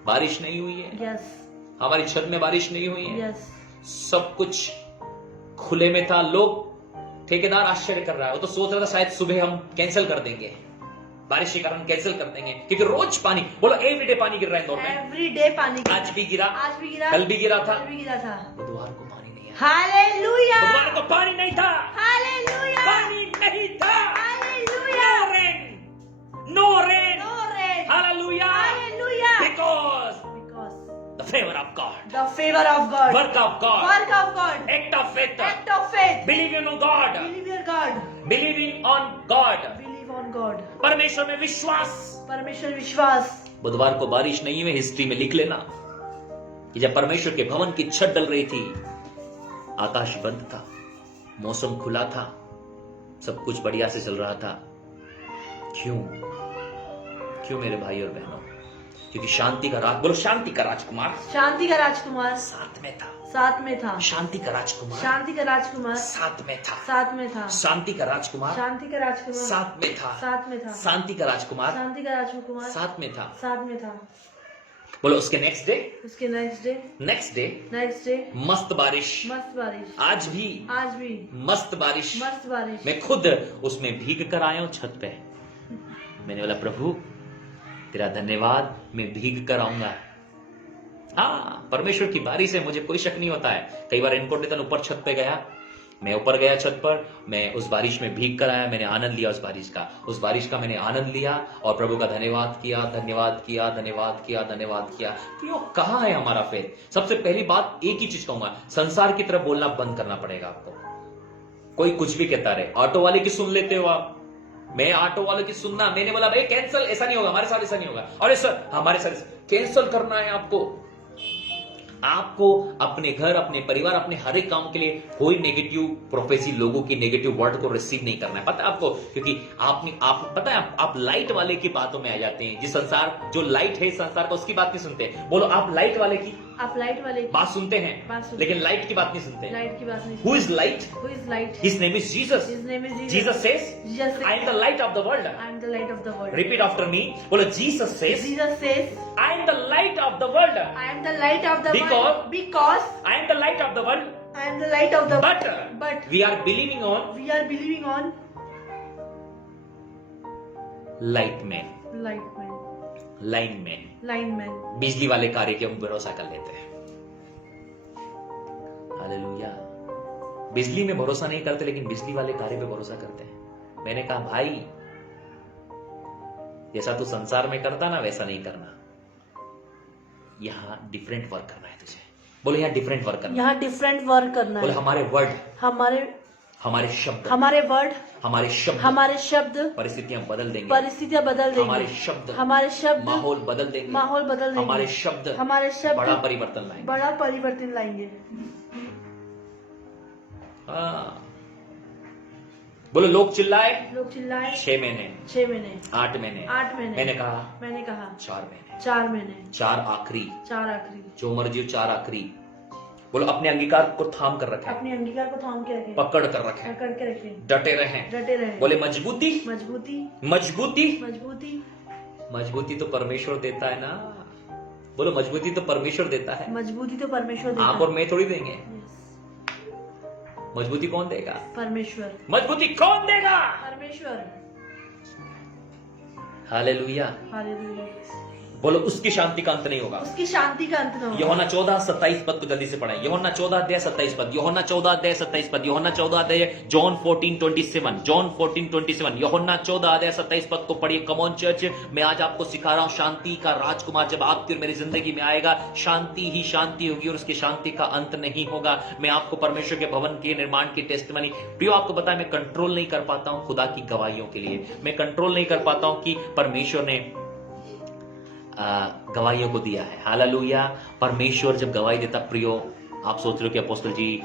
बारिश नहीं हुई है, यस, हमारी छत में बारिश नहीं हुई है। यस। सब कुछ खुले में था। लोग, ठेकेदार आश्चर्य कर रहा है, वो तो सोच रहा था शायद सुबह हम कैंसिल कर देंगे, बारिश के कारण कैंसिल कर देंगे, क्योंकि रोज पानी, बोलो एवरीडे पानी गिर रहा है इंदौर में। एवरी डे पानी गिरा। आज भी गिरा, आज भी गिरा, कल भी गिरा था, कल भी गिरा था। बुधवार को पानी नहीं आया, हालेलुया, बुधवार को पानी नहीं था, हालेलुया, पानी नहीं था। Hallelujah, no rain, no rain, no rain, hallelujah, hallelujah, because because the favour of God, the favor of God, work of God, work of God, act of faith, act of faith, believing on God, believe your God, believing on God, believe on God, परमेश्वर में विश्वास। परमेश्वर विश्वास। बुधवार को बारिश नहीं हुई, हिस्ट्री में लिख लेना कि जब परमेश्वर के भवन की छत डल रही थी, आकाश बंद था, मौसम खुला था, सब कुछ बढ़िया से चल रहा था। क्यों? क्यों मेरे भाई और बहनों? क्योंकि शांति का राज, बोलो शांति का राजकुमार शांति का राजकुमार साथ में था, साथ में था। शांति का राजकुमार शांति का राजकुमार साथ में था, साथ में था। शांति का राजकुमार शांति का राजकुमार साथ में था, साथ में था। शांति का राजकुमार शांति का राजकुमार साथ में था। साथ में था। बोलो उसके नेक्स्ट डे, उसके next day, next day next day मस्त बारिश, मस्त बारिश, आज भी आज भी मस्त बारिश। मस्त बारिश। मैं खुद उसमें भीग कर आया हूं छत पे। मैंने बोला प्रभु तेरा धन्यवाद, मैं भीग कर आऊंगा। हाँ, परमेश्वर की बारी से मुझे कोई शक नहीं होता है। कई बार इनकोटेतन ऊपर छत पे गया, मैं ऊपर गया छत पर, मैं उस बारिश में भीग कर आया, मैंने आनंद लिया उस बारिश का मैंने आनंद लिया और प्रभु का धन्यवाद किया, धन्यवाद किया, धन्यवाद किया, धन्यवाद किया। तो कहाँ है हमारा फेथ? सबसे पहली बात एक ही चीज कहूंगा, संसार की तरफ बोलना बंद करना पड़ेगा आपको। कोई कुछ भी कहता रहे, ऑटो वाले की सुन लेते हो आप, मैं ऑटो वाले की सुनना, मैंने बोला भाई कैंसिल, ऐसा नहीं होगा हमारे साथ, ऐसा नहीं होगा, अरे सर हमारे साथ कैंसिल करना है आपको अपने घर, अपने परिवार, अपने हर एक काम के लिए कोई नेगेटिव प्रोफेसी, लोगों की नेगेटिव वर्ड को रिसीव नहीं करना है। पता है आपको? क्योंकि आप पता है आप लाइट वाले की बातों में आ जाते हैं। जिस संसार, जो लाइट है संसार का, उसकी बात नहीं सुनते। बोलो आप लाइट वाले की बात सुनते हैं, लेकिन लाइट की बात नहीं सुनते। लाइट की बात नहीं। Who is light? His name is Jesus. Jesus says, I am the light of the world. Repeat after me. बोलो Jesus says, I am the light of the world. Because I am the light of the world. I am the light of the But world. But we are believing on we are believing on light man, line man. बिजली वाले कार्य के हम भरोसा कर लेते हैं। Hallelujah. बिजली में भरोसा नहीं करते, लेकिन बिजली वाले कार्य पे भरोसा करते हैं। मैंने कहा भाई, जैसा तू संसार में करता ना वैसा नहीं करना, यहां डिफरेंट वर्क करना है तुझे। बोले यहाँ डिफरेंट वर्क करना, यहाँ डिफरेंट वर्क करना बोले है। हमारे वर्ड, हमारे शब्द, हमारे शब्द परिस्थितियां बदल देंगे, हमारे शब्द माहौल बदल देंगे, हमारे शब्द बड़ा परिवर्तन लाएंगे। हाँ। बोलो लोग चिल्लाए 6 महीने, 8 महीने, मैंने कहा 4 महीने, 4 आखिरी, जो मर्जी 4 आखिरी। बोलो अपने अंगीकार को थाम कर रखें, पकड़ कर रखें, डटे रहें। बोले मजबूती तो परमेश्वर देता है ना। बोलो मजबूती तो परमेश्वर देता है, आप और मैं थोड़ी देंगे। मजबूती कौन देगा? परमेश्वर। मजबूती कौन देगा? परमेश्वर। हालेलुया। बोलो उसकी शांति का अंत नहीं होगा, यूहन्ना 14:27 पद को जल्दी से पढ़ें। यूहन्ना 14:27 पद, यूहन्ना 14:27 पद, यूहन्ना 14 जॉन 14:27, जॉन 14:27, यूहन्ना 14:27 पद को पढ़िए। कम ऑन चर्च, मैं आज आपको सिखा रहा हूं, शांति का राजकुमार जब आपकी और मेरी जिंदगी में आएगा, शांति ही शांति होगी और उसकी शांति का अंत नहीं होगा। मैं आपको परमेश्वर के भवन के निर्माण की टेस्टिमनी, प्रियो आपको पता है मैं कंट्रोल नहीं कर पाता हूं खुदा की गवाहियों के लिए, मैं कंट्रोल नहीं कर पाता हूं कि परमेश्वर ने गवाहियों को दिया है। हालेलुया। परमेश्वर जब गवाही देता, प्रियो आप सोच रहे हो कि अपोस्टल जी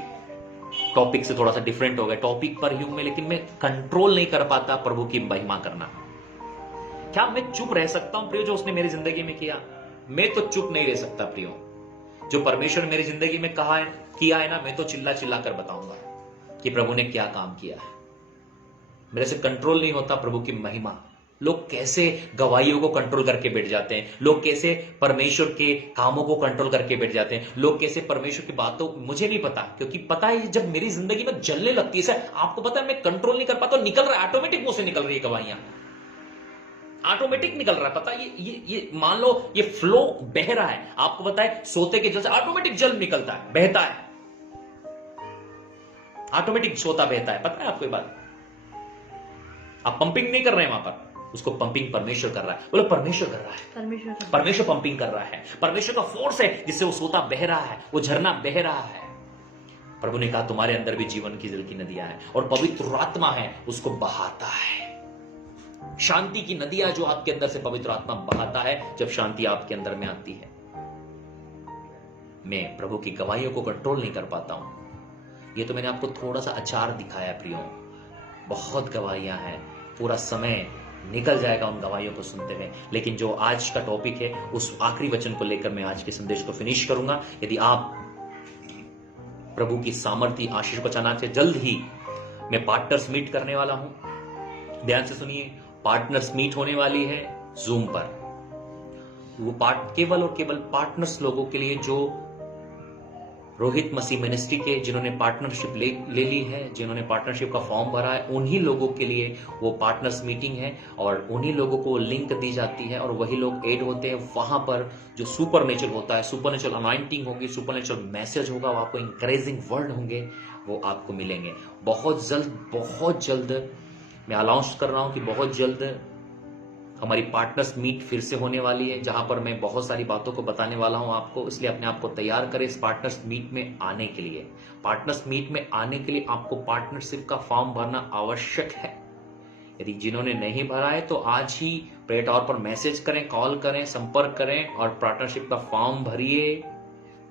टॉपिक से थोड़ा सा डिफरेंट हो गया, टॉपिक पर ही हूं मैं, लेकिन मैं कंट्रोल नहीं कर पाता प्रभु की महिमा करना। क्या मैं चुप रह सकता हूं प्रियो? जो उसने मेरी जिंदगी में किया, मैं तो चुप नहीं रह सकता प्रियो। जो परमेश्वर मेरी जिंदगी में किया है ना, मैं तो चिल्ला चिल्ला कर बताऊंगा कि प्रभु ने क्या काम किया है। मेरे से कंट्रोल नहीं होता प्रभु की महिमा। लोग कैसे गवाहियों को कंट्रोल करके बैठ जाते हैं, लोग कैसे परमेश्वर के कामों को कंट्रोल करके बैठ जाते हैं, लोग कैसे परमेश्वर की बातों, मुझे नहीं पता, क्योंकि पता है जब मेरी जिंदगी में जलने लगती है, आपको पता है मैं कंट्रोल नहीं कर पाता, निकल रहा है, ऑटोमेटिक मुंह से निकल रही है गवाहियां, ऑटोमेटिक निकल रहा है। पता है ये मान लो ये फ्लो बह रहा है, आपको पता है सोते के जल से ऑटोमेटिक जल निकलता है, बहता है, ऑटोमेटिक सोता बहता है। पता है आपको ये बात? आप पंपिंग नहीं कर रहे हैं वहां पर, उसको पंपिंग परमेश्वर कर रहा है। बोलो परमेश्वर कर रहा है, परमेश्वर पंपिंग कर रहा है, परमेश्वर का फोर्स है जिससे वो सोता बह रहा है, वो झरना बह रहा है। प्रभु ने कहा तुम्हारे अंदर भी जीवन की जल की नदियां हैं और पवित्र आत्मा है उसको बहाता है। शांति की नदियां जो आपके अंदर से पवित्र आत्मा बहाता है, जब शांति आपके अंदर में आती है। मैं प्रभु की गवाहियों को कंट्रोल नहीं कर पाता हूं। ये तो मैंने आपको थोड़ा सा अचार दिखाया प्रियो, बहुत गवाहियां हैं, पूरा समय निकल जाएगा उन गवाहियों को सुनते हुए। लेकिन जो आज का टॉपिक है उस आखिरी वचन को लेकर मैं आज के संदेश को फिनिश करूंगा। यदि आप प्रभु की सामर्थ्य आशीष को चाहना चाहते, जल्द ही मैं पार्टनर्स मीट करने वाला हूं। ध्यान से सुनिए, पार्टनर्स मीट होने वाली है जूम पर। वो केवल और केवल पार्टनर्स लोगों के लिए जो रोहित मसीह मिनिस्ट्री के जिन्होंने पार्टनरशिप ले ली है, जिन्होंने पार्टनरशिप का फॉर्म भरा है, उन्हीं लोगों के लिए वो पार्टनर्स मीटिंग है और उन्हीं लोगों को लिंक दी जाती है और वही लोग ऐड होते हैं। वहां पर जो सुपरनेचुरल होता है, सुपरनेचुरल अनॉइंटिंग होगी, सुपरनेचुरल मैसेज होगा, वो आपको इंकरेजिंग वर्ड होंगे, वो आपको मिलेंगे बहुत जल्द। मैं अनाउंस कर रहा हूं कि बहुत जल्द हमारी पार्टनर्स मीट फिर से होने वाली है, जहां पर मैं बहुत सारी बातों को बताने वाला हूं आपको। इसलिए अपने आप को तैयार करें इस पार्टनर्स मीट में आने के लिए। पार्टनर्स मीट में आने के लिए आपको पार्टनरशिप का फॉर्म भरना आवश्यक है। यदि जिन्होंने नहीं भरा है तो आज ही प्रेयर टावर पर मैसेज करें, कॉल करें, संपर्क करें और पार्टनरशिप का फॉर्म भरिए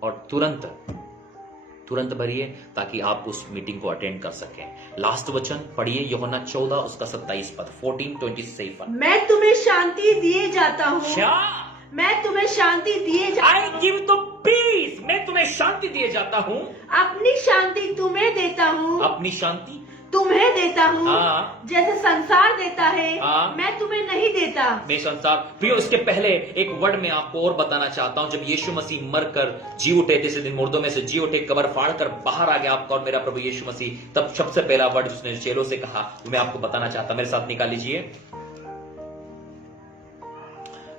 और तुरंत भरिए ताकि आप उस मीटिंग को अटेंड कर सकें। लास्ट वचन पढ़िए, यूहन्ना 14 उसका 27 पद, 14:27। मैं तुम्हें शांति दिए जाता हूँ। क्या? मैं तुम्हें शांति दिए जाता आई गिव द पीस, मैं तुम्हें शांति दिए जाता हूँ। अपनी शांति तुम्हें देता हूँ। अपनी शांति तुम्हें देता हूँ। हाँ। जैसे संसार देता है, हाँ। मैं तुम्हें नहीं देता। मैं संसार प्रियो, इसके पहले एक वर्ड में आपको और बताना चाहता हूं। जब यीशु मसीह मरकर जी उठे, तीसरे दिन मुर्दों में से जी उठे, कब्र फाड़ कर बाहर आ गया आपका और मेरा प्रभु यीशु मसीह, तब सबसे पहला वर्ड उसने चेलों से कहा, तो मैं आपको बताना चाहता हूं। मेरे साथ निकाल लीजिए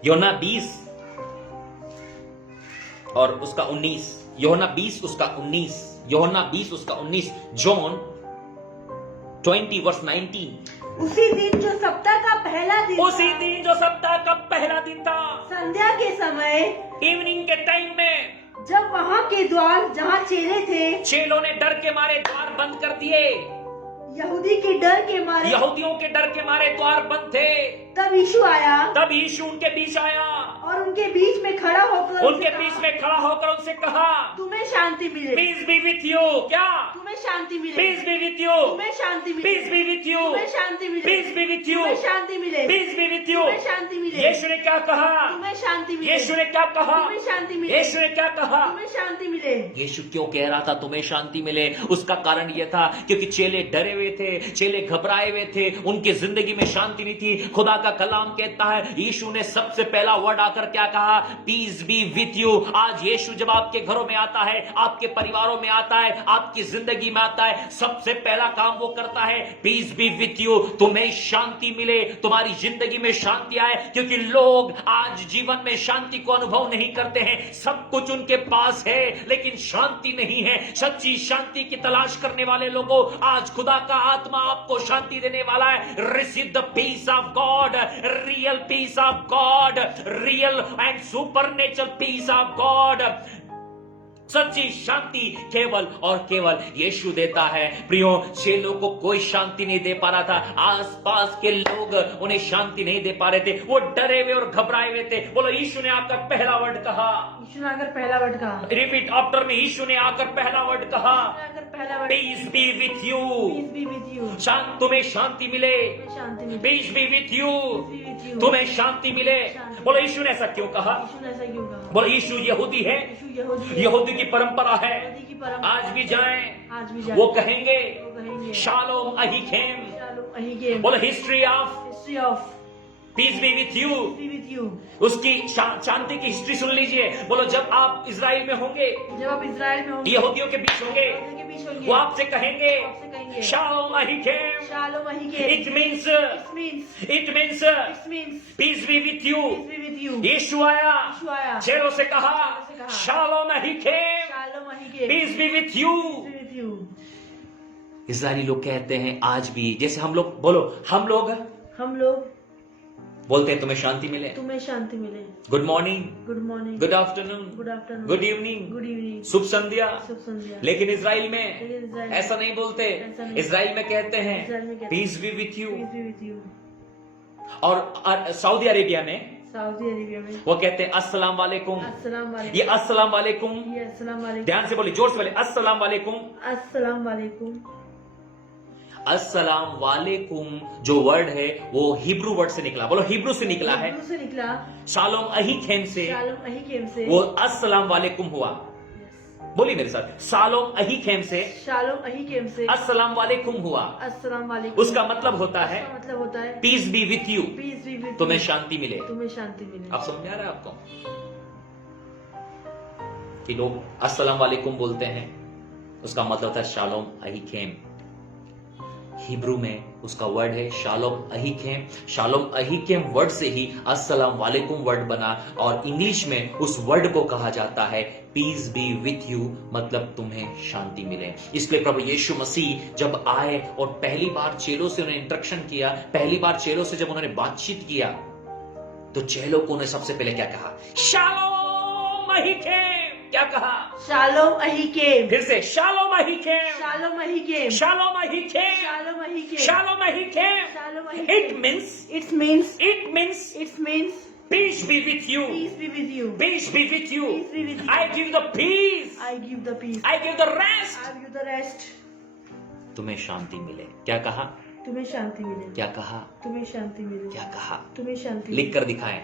यूहन्ना 20 और उसका 19, यूहन्ना 20 उसका 19, यूहन्ना 20 उसका 19, जॉन 20 वर्स 19। उसी दिन जो सप्ताह का पहला दिन उसी दिन जो सप्ताह का पहला दिन था, संध्या के समय, इवनिंग के टाइम में, जब वहाँ के द्वार जहाँ चेले थे, चेलों ने डर के मारे द्वार बंद कर दिए। यहूदियों के डर के मारे द्वार बंद थे। तब यीशु आया तब यीशु उनके बीच आया और उनके बीच में खड़ा होकर उनसे कहा, तुम्हें शांति मिले। Peace be with you. क्या? तुम्हें शांति मिले। Peace be with you. तुम्हें शांति मिले। Peace be with you. तुम्हें शांति मिले। Peace be with you. तुम्हें शांति मिले। Peace be with you. तुम्हें शांति मिले। यीशु ने क्या कहा? तुम्हें शांति मिले। यीशु ने क्या कहा? तुम्हें शांति मिले। यीशु ने क्या कहा? तुम्हें शांति मिले। यीशु क्यों कह रहा था तुम्हें शांति मिले? उसका कारण यह था क्योंकि चेले डरे हुए थे, चेले घबराए हुए थे, उनकी जिंदगी में शांति नहीं थी। खुदा का कलाम कहता है, यीशु ने सबसे पहला वर्ड आकर क्या कहा? Peace be with you. आज यीशु जब आपके घरों में आता है, आपके परिवारों में आता है, आपकी जिंदगी में आता है, सबसे पहला काम वो करता है, पीस बी विथ यू। तुम्हें शांति मिले, तुम्हारी जिंदगी में शांति आए, क्योंकि लोग आज जीवन में शांति को अनुभव नहीं करते हैं। सब कुछ उनके पास है लेकिन शांति नहीं है। सच्ची शांति की तलाश करने वाले लोगों, आज खुदा का आत्मा आपको शांति देने वाला है। Receive the peace of God, real peace of God, real and supernatural peace of God. सच्ची शांति केवल और केवल यीशु देता है। प्रियो, चेलों को कोई शांति नहीं दे पा रहा था, आसपास के लोग उन्हें शांति नहीं दे पा रहे थे, वो डरे हुए और घबराए हुए थे। बोलो, यीशु ने आकर पहला वर्ड कहा। यीशु ने आकर पहला वर्ड कहा। Repeat after me. यीशु ने आकर पहला वर्ड कहा, peace be with you. Peace be with you. शांत, तुम्हें शांति मिले। शांति मिले। Peace be with you. तुम्हें शांति मिले। बोलो, यीशु ने ऐसा क्यों कहा? यीशु ने ऐसा क्यों कहा? बोलो, यीशु यहूदी है, यहूदी की परंपरा है। आज भी जाएं, वो कहेंगे शालोम अहीखेम। बोलो, history of peace be with you. उसकी शांति की हिस्ट्री सुन लीजिए। बोलो, जब आप इजराइल में होंगे, यहूदियों के बीच होंगे, वो आपसे कहेंगे शालोम अहीखेम। It means peace be with you. Yeshu आया, चेलों से कहा शालोम अहीखेम, peace be with you. Israeli लोग कहते हैं आज भी, जैसे हम लोग, बोलो, हम लोग बोलते हैं तुम्हें शांति मिले। Good morning, good afternoon, good evening, शुभ संध्या। लेकिन इजराइल में ऐसा नहीं बोलते। इजराइल में कहते हैं पीस बी विथ यू। और सऊदी अरेबिया में वो कहते हैं अस्सलाम वालेकुम। ये अस्सलाम वालेकुम, ध्यान से बोले, जोर से बोले, अस्सलाम वालेकुम। अस्सलाम वालेकुम जो वर्ड है वो हिब्रू वर्ड से निकला। बोलो, हिब्रू से निकला है। शालोम अहीखेम से वो अस्सलाम वालेकुम हुआ। बोलिए मेरे साथ, शालोम अहीखेम से अस्सलाम वालेकुम हुआ। उसका मतलब होता है पीस बी विथ यू, तुम्हें शांति मिले। आप समझ आ रहा है आपको? कि लोग अस्सलाम वालेकुम बोलते हैं, उसका मतलब था शालोम अहीखेम। हिब्रू में उसका वर्ड है शालोम अहीखेम। शालोम अहीखेम वर्ड से ही अस्सलाम वालेकुम वर्ड बना, और इंग्लिश में उस वर्ड को कहा जाता है पीस बी विथ यू, मतलब तुम्हें शांति मिले। इसलिए प्रभु यीशु मसीह जब आए और पहली बार चेलों से उन्हें इंस्ट्रक्शन किया, पहली बार चेलों से जब उन्होंने बातचीत किया, तो चेलों को उन्हें सबसे पहले क्या कहा? शालोम अहीखेम। क्या कहा? शालोम अहीखेम। फिर से शालोम अहीखेम। शालोम अहीखेम। शालोम अहीखेम। शालोम अहीखेम। शालोम अहीखेम। शालोम It अहीखेम। means It means peace be with you. peace be with you. Peace be with you. Peace be with you. I give the peace. I give the peace. I give the rest. I give the rest. तुम्हें शांति मिले। क्या कहा? तुम्हें शांति मिले। क्या कहा? तुम्हें शांति मिले। क्या कहा? तुम्हें शांति लिख कर दिखाएं,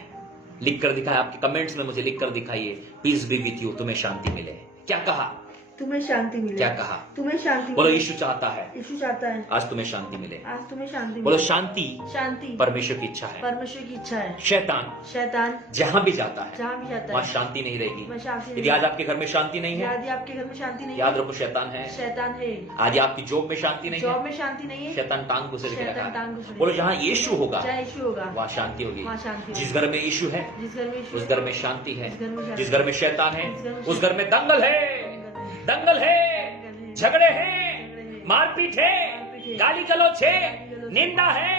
लिख कर दिखाएं, आपके कमेंट्स में मुझे लिख कर दिखाइए। पीस बी विथ यू, तुम्हें शांति मिले। क्या कहा? तुम्हें शांति मिले। क्या कहा? तुम्हें शांति बोलो मिले। यीशु चाहता है यीशु चाहता है आज तुम्हें शांति मिले। आज तुम्हें शांति बोलो मिले। शांति शांति परमेश्वर की इच्छा है। परमेश्वर की इच्छा है। शैतान जहां भी जाता है जहाँ भी जाता वहां है शांति नहीं रहेगी। वहाँ शांति यदि नहीं। आज आपके घर में शांति नहीं है, यदि आपके घर में शांति नहीं याद है, रखो शैतान है। शैतान है। आज आपकी जॉब में शांति नहीं जॉब है, में शांति नहीं है, शैतान टांग घुसे के शैतान रखा टांग है। घुसे बोलो जहां यीशु होगा जहाँ यीशु होगा वहां शांति होगी। वहाँ शांति होगी। जिस घर में यीशु है जिस घर में यीशु उस घर में शांति है। जिस घर में शांति जिस घर में शैतान है जिस घर में उस घर में दंगल है, दंगल है, झगड़े हैं, मारपीट है, गाली गलौज है, निंदा है।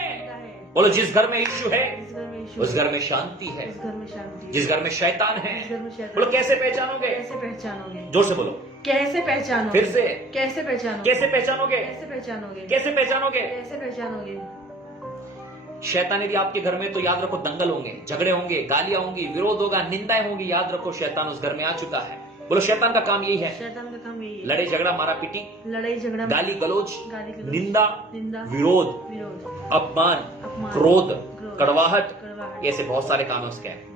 बोलो जिस घर में यीशु है जिस घर में यीशु उस घर में शांति है। जिस घर में शांति है। जिस घर में शैतान है, जिस घर में शैतान बोलो कैसे पहचानोगे? कैसे पहचानोगे? जोर से बोलो, कैसे पहचानोगे? फिर से, कैसे पहचानोगे? कैसे पहचानोगे? कैसे पहचानोगे? कैसे पहचानोगे? कैसे पहचानोगे? शैतान यदि आपके घर में, तो याद रखो दंगल होंगे, झगड़े होंगे, गालियां होंगी, विरोध होगा, निंदाएं होंगी। याद रखो शैतान उस घर में आ चुका है। बोलो शैतान का काम यही है, शैतान का काम यही है। लड़ाई झगड़ा, मारा पीटी, लड़ाई झगड़ा, गाली गलौज, गाली गलौज, निंदा, निंदा, विरोध, विरोध, अपमान, अपमान, क्रोध, क्रोध, कड़वाहट, कड़वाहट। ऐसे बहुत सारे काम है उसके हैं।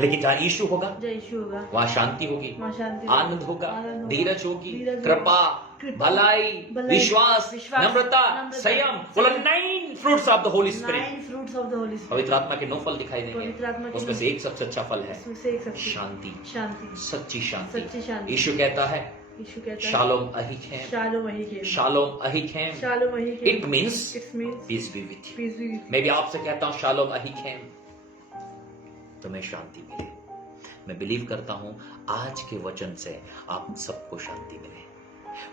लेकिन जहाँ यीशु होगा जय यीशु होगा वहाँ शांति होगी, वहाँ शांति होगी, आनंद होगा, आनंद होगा, धीरज होगी, धीरज होगी, कृपा, कृपा, भलाई, भलाई, विश्वास, विश्वास, नम्रता, नम्रता, संयम। बोलो 9 fruits of the Holy Spirit। 9 fruits of the Holy Spirit। पवित्र आत्मा के 9 फल दिखाई पवित्र आत्मा देंगे, के उसमें 9 से एक सबसे अच्छा फल है उसमें से एक सबसे शांति, शांति, सच्ची शांति। सच्ची शांति। यीशु कहता है यीशु कहता है शालोम अहीखेम, शालोम अहीखेम, शालोम अहीखेम। शालोम अहीखेम। It means It means peace be with you। peace be with you। मैं भी आपसे कहता हूं शालोम अहीखेम, तुम्हें शांति मिले। मैं बिलीव करता हूं आज के वचन से आप सबको शांति मिले।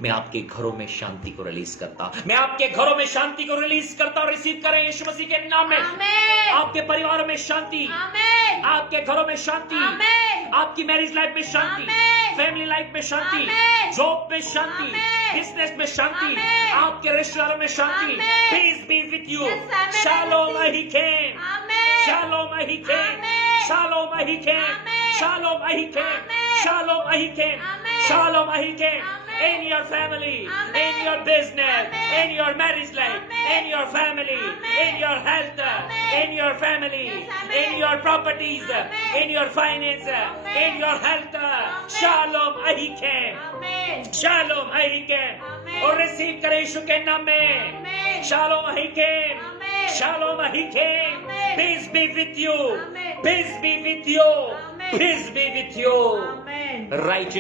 मैं आपके घरों में शांति को रिलीज करता हूं, मैं आपके घरों में शांति को रिलीज करता हूं। रिसीव करें यीशु मसीह के नाम में। आमीन। आपके परिवारों में शांति, आमीन। आपके घरों में शांति, आमीन। आपकी मैरिज लाइफ में शांति, आमीन। फैमिली लाइफ में शांति, आमीन। जॉब में शांति, आमीन। बिजनेस में शांति, आमीन। आपके रिश्तेदारों में शांति। आमीन। Peace be with you. Yes, आमीन। शालोम अहीखेम, आमीन। शालोम अहीखेम, आमीन। शालोम अहीखेम, आमीन। शालोम अहीखेम, आमीन। शालोम अहीखेम, आमीन। शालोम अहीखेम। आमीन। In your family, आमीन। in your business, आमीन। in your marriage life, आमीन। in your family, आमीन। in your health, आमीन। in your family, Yes, आमीन। in your properties, आमीन। in your finance, आमीन। in your health. आमीन। Shalom Ahichem. आमीन। Shalom Ahichem. आमीन। और रिसीव करें यीशु के नाम में। आमीन। Shalom Ahichem. आमीन। Shalom Ahichem. आमीन। Peace be with you. आमीन। Peace be with you. आमीन। Peace be with you. आमीन। Right,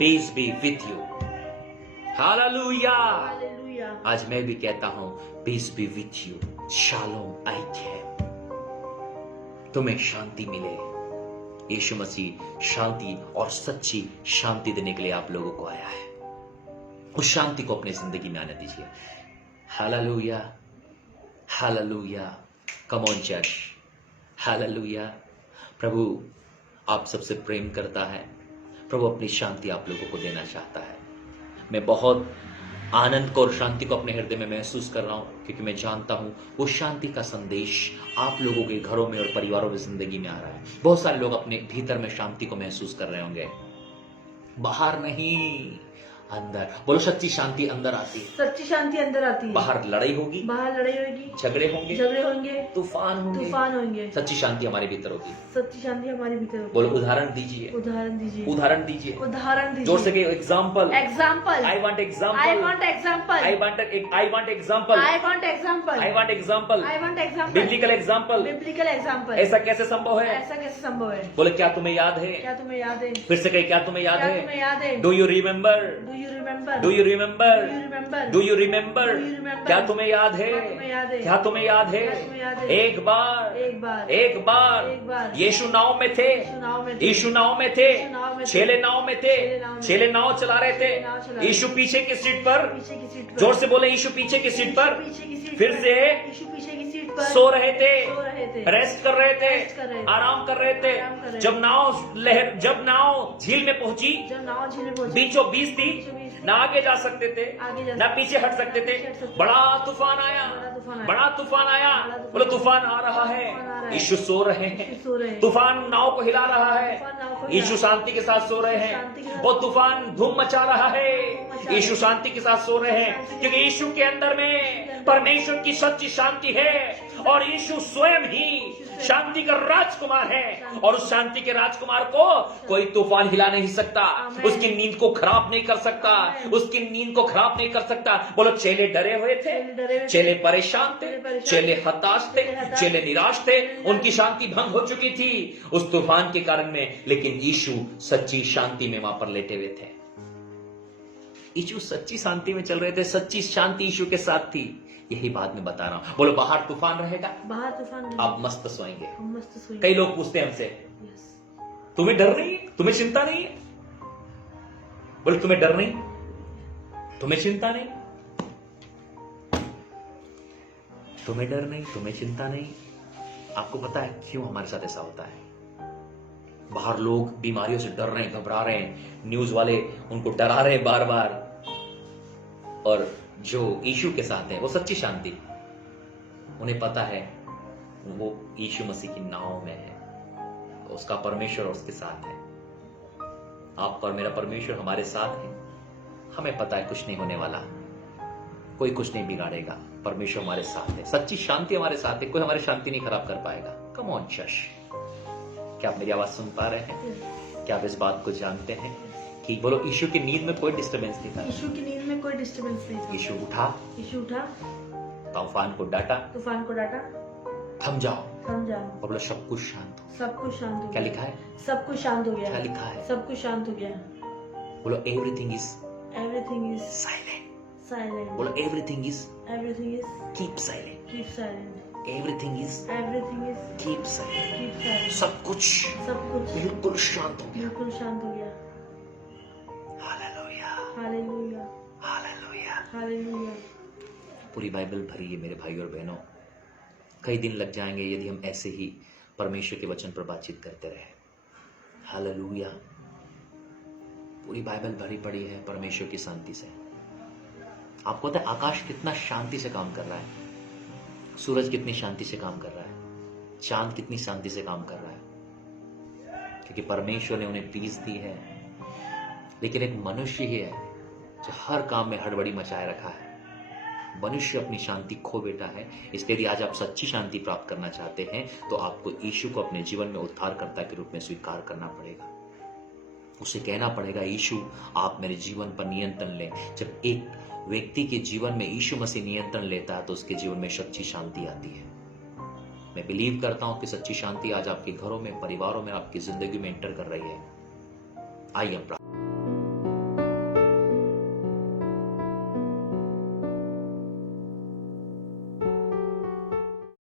peace be with you. Hallelujah. Hallelujah. आज मैं भी कहता हूं piece be with you. Shalom अहीखेम, तुम्हें शांति मिले। यीशु मसीह शांति और सच्ची शांति देने के लिए आप लोगों को आया है। उस शांति को अपनी जिंदगी में आने दीजिए। Hallelujah, hallelujah. Come on church, hallelujah. प्रभु आप सबसे प्रेम करता है। प्रभु अपनी शांति आप लोगों को देना चाहता है। मैं बहुत आनंद को और शांति को अपने हृदय में महसूस कर रहा हूं, क्योंकि मैं जानता हूं वो शांति का संदेश आप लोगों के घरों में और परिवारों में जिंदगी में आ रहा है। बहुत सारे लोग अपने भीतर में शांति को महसूस कर रहे होंगे, बाहर नहीं, अंदर। बोलो सच्ची शांति अंदर आती है। सच्ची शांति अंदर आती है। बाहर लड़ाई होगी, बाहर लड़ाई होगी, झगड़े होंगे, झगड़े होंगे, तूफान होंगे, तूफान होंगे, सच्ची शांति हमारे भीतर होगी। सच्ची शांति हमारे भीतर होगी। बोलो उदाहरण दीजिए, उदाहरण दीजिए, उदाहरण दीजिए, उदाहरण दीजिए, जोर से कहिए example. Example, I want example, I want example, I want example, I want example, I want example, I want example, biblical example. Biblical example. ऐसा कैसे संभव है? ऐसा कैसे संभव है? बोले क्या तुम्हें याद है? क्या तुम्हें याद है? फिर से कहिए क्या तुम्हें याद क्या है? तुम्हें याद है? Do you remember? Do you remember? Do you remember? Do you remember? Do you remember? Do you remember? क्या तुम्हें याद है? क्या तुम्हें याद है? क्या तुम्हें याद है? क्या तुम्हें याद है? एक बार, एक बार, एक बार, एक बार, यीशु नाव में थे, यीशु नाव में थे, यीशु नाव में थे, यीशु नाव में थे, छेले नाव में थे, छेले नाव में छेले नाव चला रहे थे, छेले नाव चला रहे यीशु पीछे की सीट पर, पीछे की सीट पर, जोर से बोले यीशु पीछे की सीट पर, पीछे की सीट फिर पर, से यीशु पीछे की सीट पर सो रहे थे, सो रहे थे, रेस्ट कर रहे रेस्ट कर रहे थे, थे, आराम कर रहे थे। आराम कर रहे जब नाव झील में पहुंची, जब नाव झील में पहुंची, बीचों बीच थी, बीचों बीच थी, ना आगे जा सकते थे, आगे जा ना सकते पीछे हट सकते थे। पीछे हट सकते थे। बड़ा तूफान आया, बड़ा तूफान आया, बड़ा तूफान आया। बड़ा तूफान बोलो तूफान आ रहा तूफान आ है, रहा है। यीशु सो रहे यीशु हैं, सो रहे हैं, तूफान नाव को हिला रहा है, तूफान नाव को हिला यीशु रहा है, शांति के साथ सो रहे शांति के हैं। साथ वो तूफान धूम मचा रहा है, मचा यीशु रहा है, शांति के साथ सो रहे हैं, क्योंकि यीशु के अंदर में परमेश्वर की सच्ची शांति है और यीशु स्वयं ही शांति का राजकुमार है। और उस शांति के राजकुमार को कोई तूफान हिला नहीं सकता, उसकी नींद को खराब नहीं कर सकता, उसकी नींद को खराब नहीं कर सकता। बोलो चेले डरे हुए थे, चेले परेशान थे, चेले हताश थे, चेले निराश थे, उनकी शांति भंग हो चुकी थी उस तूफान के कारण में, लेकिन यीशु सच्ची शांति में वहां पर लेटे हुए थे। यीशु सच्ची शांति में चल रहे थे, सच्ची शांति यीशु के साथ थी। यही बात मैं बता रहा हूं। बोलो बाहर तूफान रहेगा, बाहर तूफान नहीं, आप मस्त सोएंगे। हम मस्त सोएंगे। कई लोग पूछते हैं हमसे, Yes. तुम्हें डर नहीं है, तुम्हें चिंता नहीं है? बोले तुम्हें डर नहीं, तुम्हें चिंता नहीं, तुम्हें डर नहीं, तुम्हें चिंता नहीं। आपको पता है क्यों हमारे साथ ऐसा होता है? बाहर लोग बीमारियों से डर रहे हैं, घबरा रहे हैं, न्यूज वाले उनको डरा रहे हैं बार बार, और जो यीशु के साथ है वो सच्ची शांति, उन्हें पता है वो यीशु मसीह की नाव में है, उसका परमेश्वर उसके साथ है। आप पर मेरा परमेश्वर हमारे साथ है, हमें पता है कुछ नहीं होने वाला, कोई कुछ नहीं बिगाड़ेगा, परमेश्वर हमारे साथ है, सच्ची शांति हमारे साथ है, कोई हमारी शांति नहीं खराब कर पाएगा। कम ऑन चश, क्या आप मेरी आवाज सुन पा रहे हैं? क्या आप इस बात को जानते हैं कि बोलो यीशु की नींद में कोई डिस्टर्बेंस नहीं था, यीशु की नींद में कोई डिस्टर्बेंस नहीं था। यीशु उठा, यीशु उठा, तूफान को डांटा, तूफान को डांटा, थम जाओ, थम जाओ, और बोलो सब कुछ शांत हो। सब कुछ शांत हो क्या गया। लिखा है? सब कुछ शांत हो क्या गया। लिखा है? सब कुछ शांत हो गया। बोलो everything is everything is silent. Silent. बोलो everything is everything is keep silent. Keep silent. Everything is everything is keep silent. Keep silent. सब कुछ सब कुछ बिल्कुल शांत हो गया। बिल्कुल शांत हो गया। Hallelujah, hallelujah, hallelujah. हालेलुया। पूरी बाइबल भरी है मेरे भाई और बहनों। कई दिन लग जाएंगे यदि हम ऐसे ही परमेश्वर के वचन पर बातचीत करते रहे। हालेलुया। पूरी बाइबल भरी पड़ी है परमेश्वर की शांति से। आपको पता है आकाश कितना शांति से काम कर रहा है, सूरज कितनी शांति से काम कर रहा है, चांद कितनी शांति से काम कर रहा है, क्योंकि परमेश्वर ने उन्हें पीस दी है। लेकिन एक मनुष्य ही है जो हर काम में हड़बड़ी मचाए रखा है। मनुष्य अपनी शांति खो बैठा है। इसलिए यदि आज आप सच्ची शांति प्राप्त करना चाहते हैं तो आपको यीशु को अपने जीवन में उद्धारकर्ता के रूप में स्वीकार करना पड़ेगा। उसे कहना पड़ेगा, यीशु आप मेरे जीवन पर नियंत्रण लें। जब एक व्यक्ति के जीवन में यीशु मसीह नियंत्रण लेता है तो उसके जीवन में सच्ची शांति आती है। मैं बिलीव करता हूं कि सच्ची शांति आज आपके घरों में, परिवारों में, आपकी जिंदगी में एंटर कर रही है। आइए हम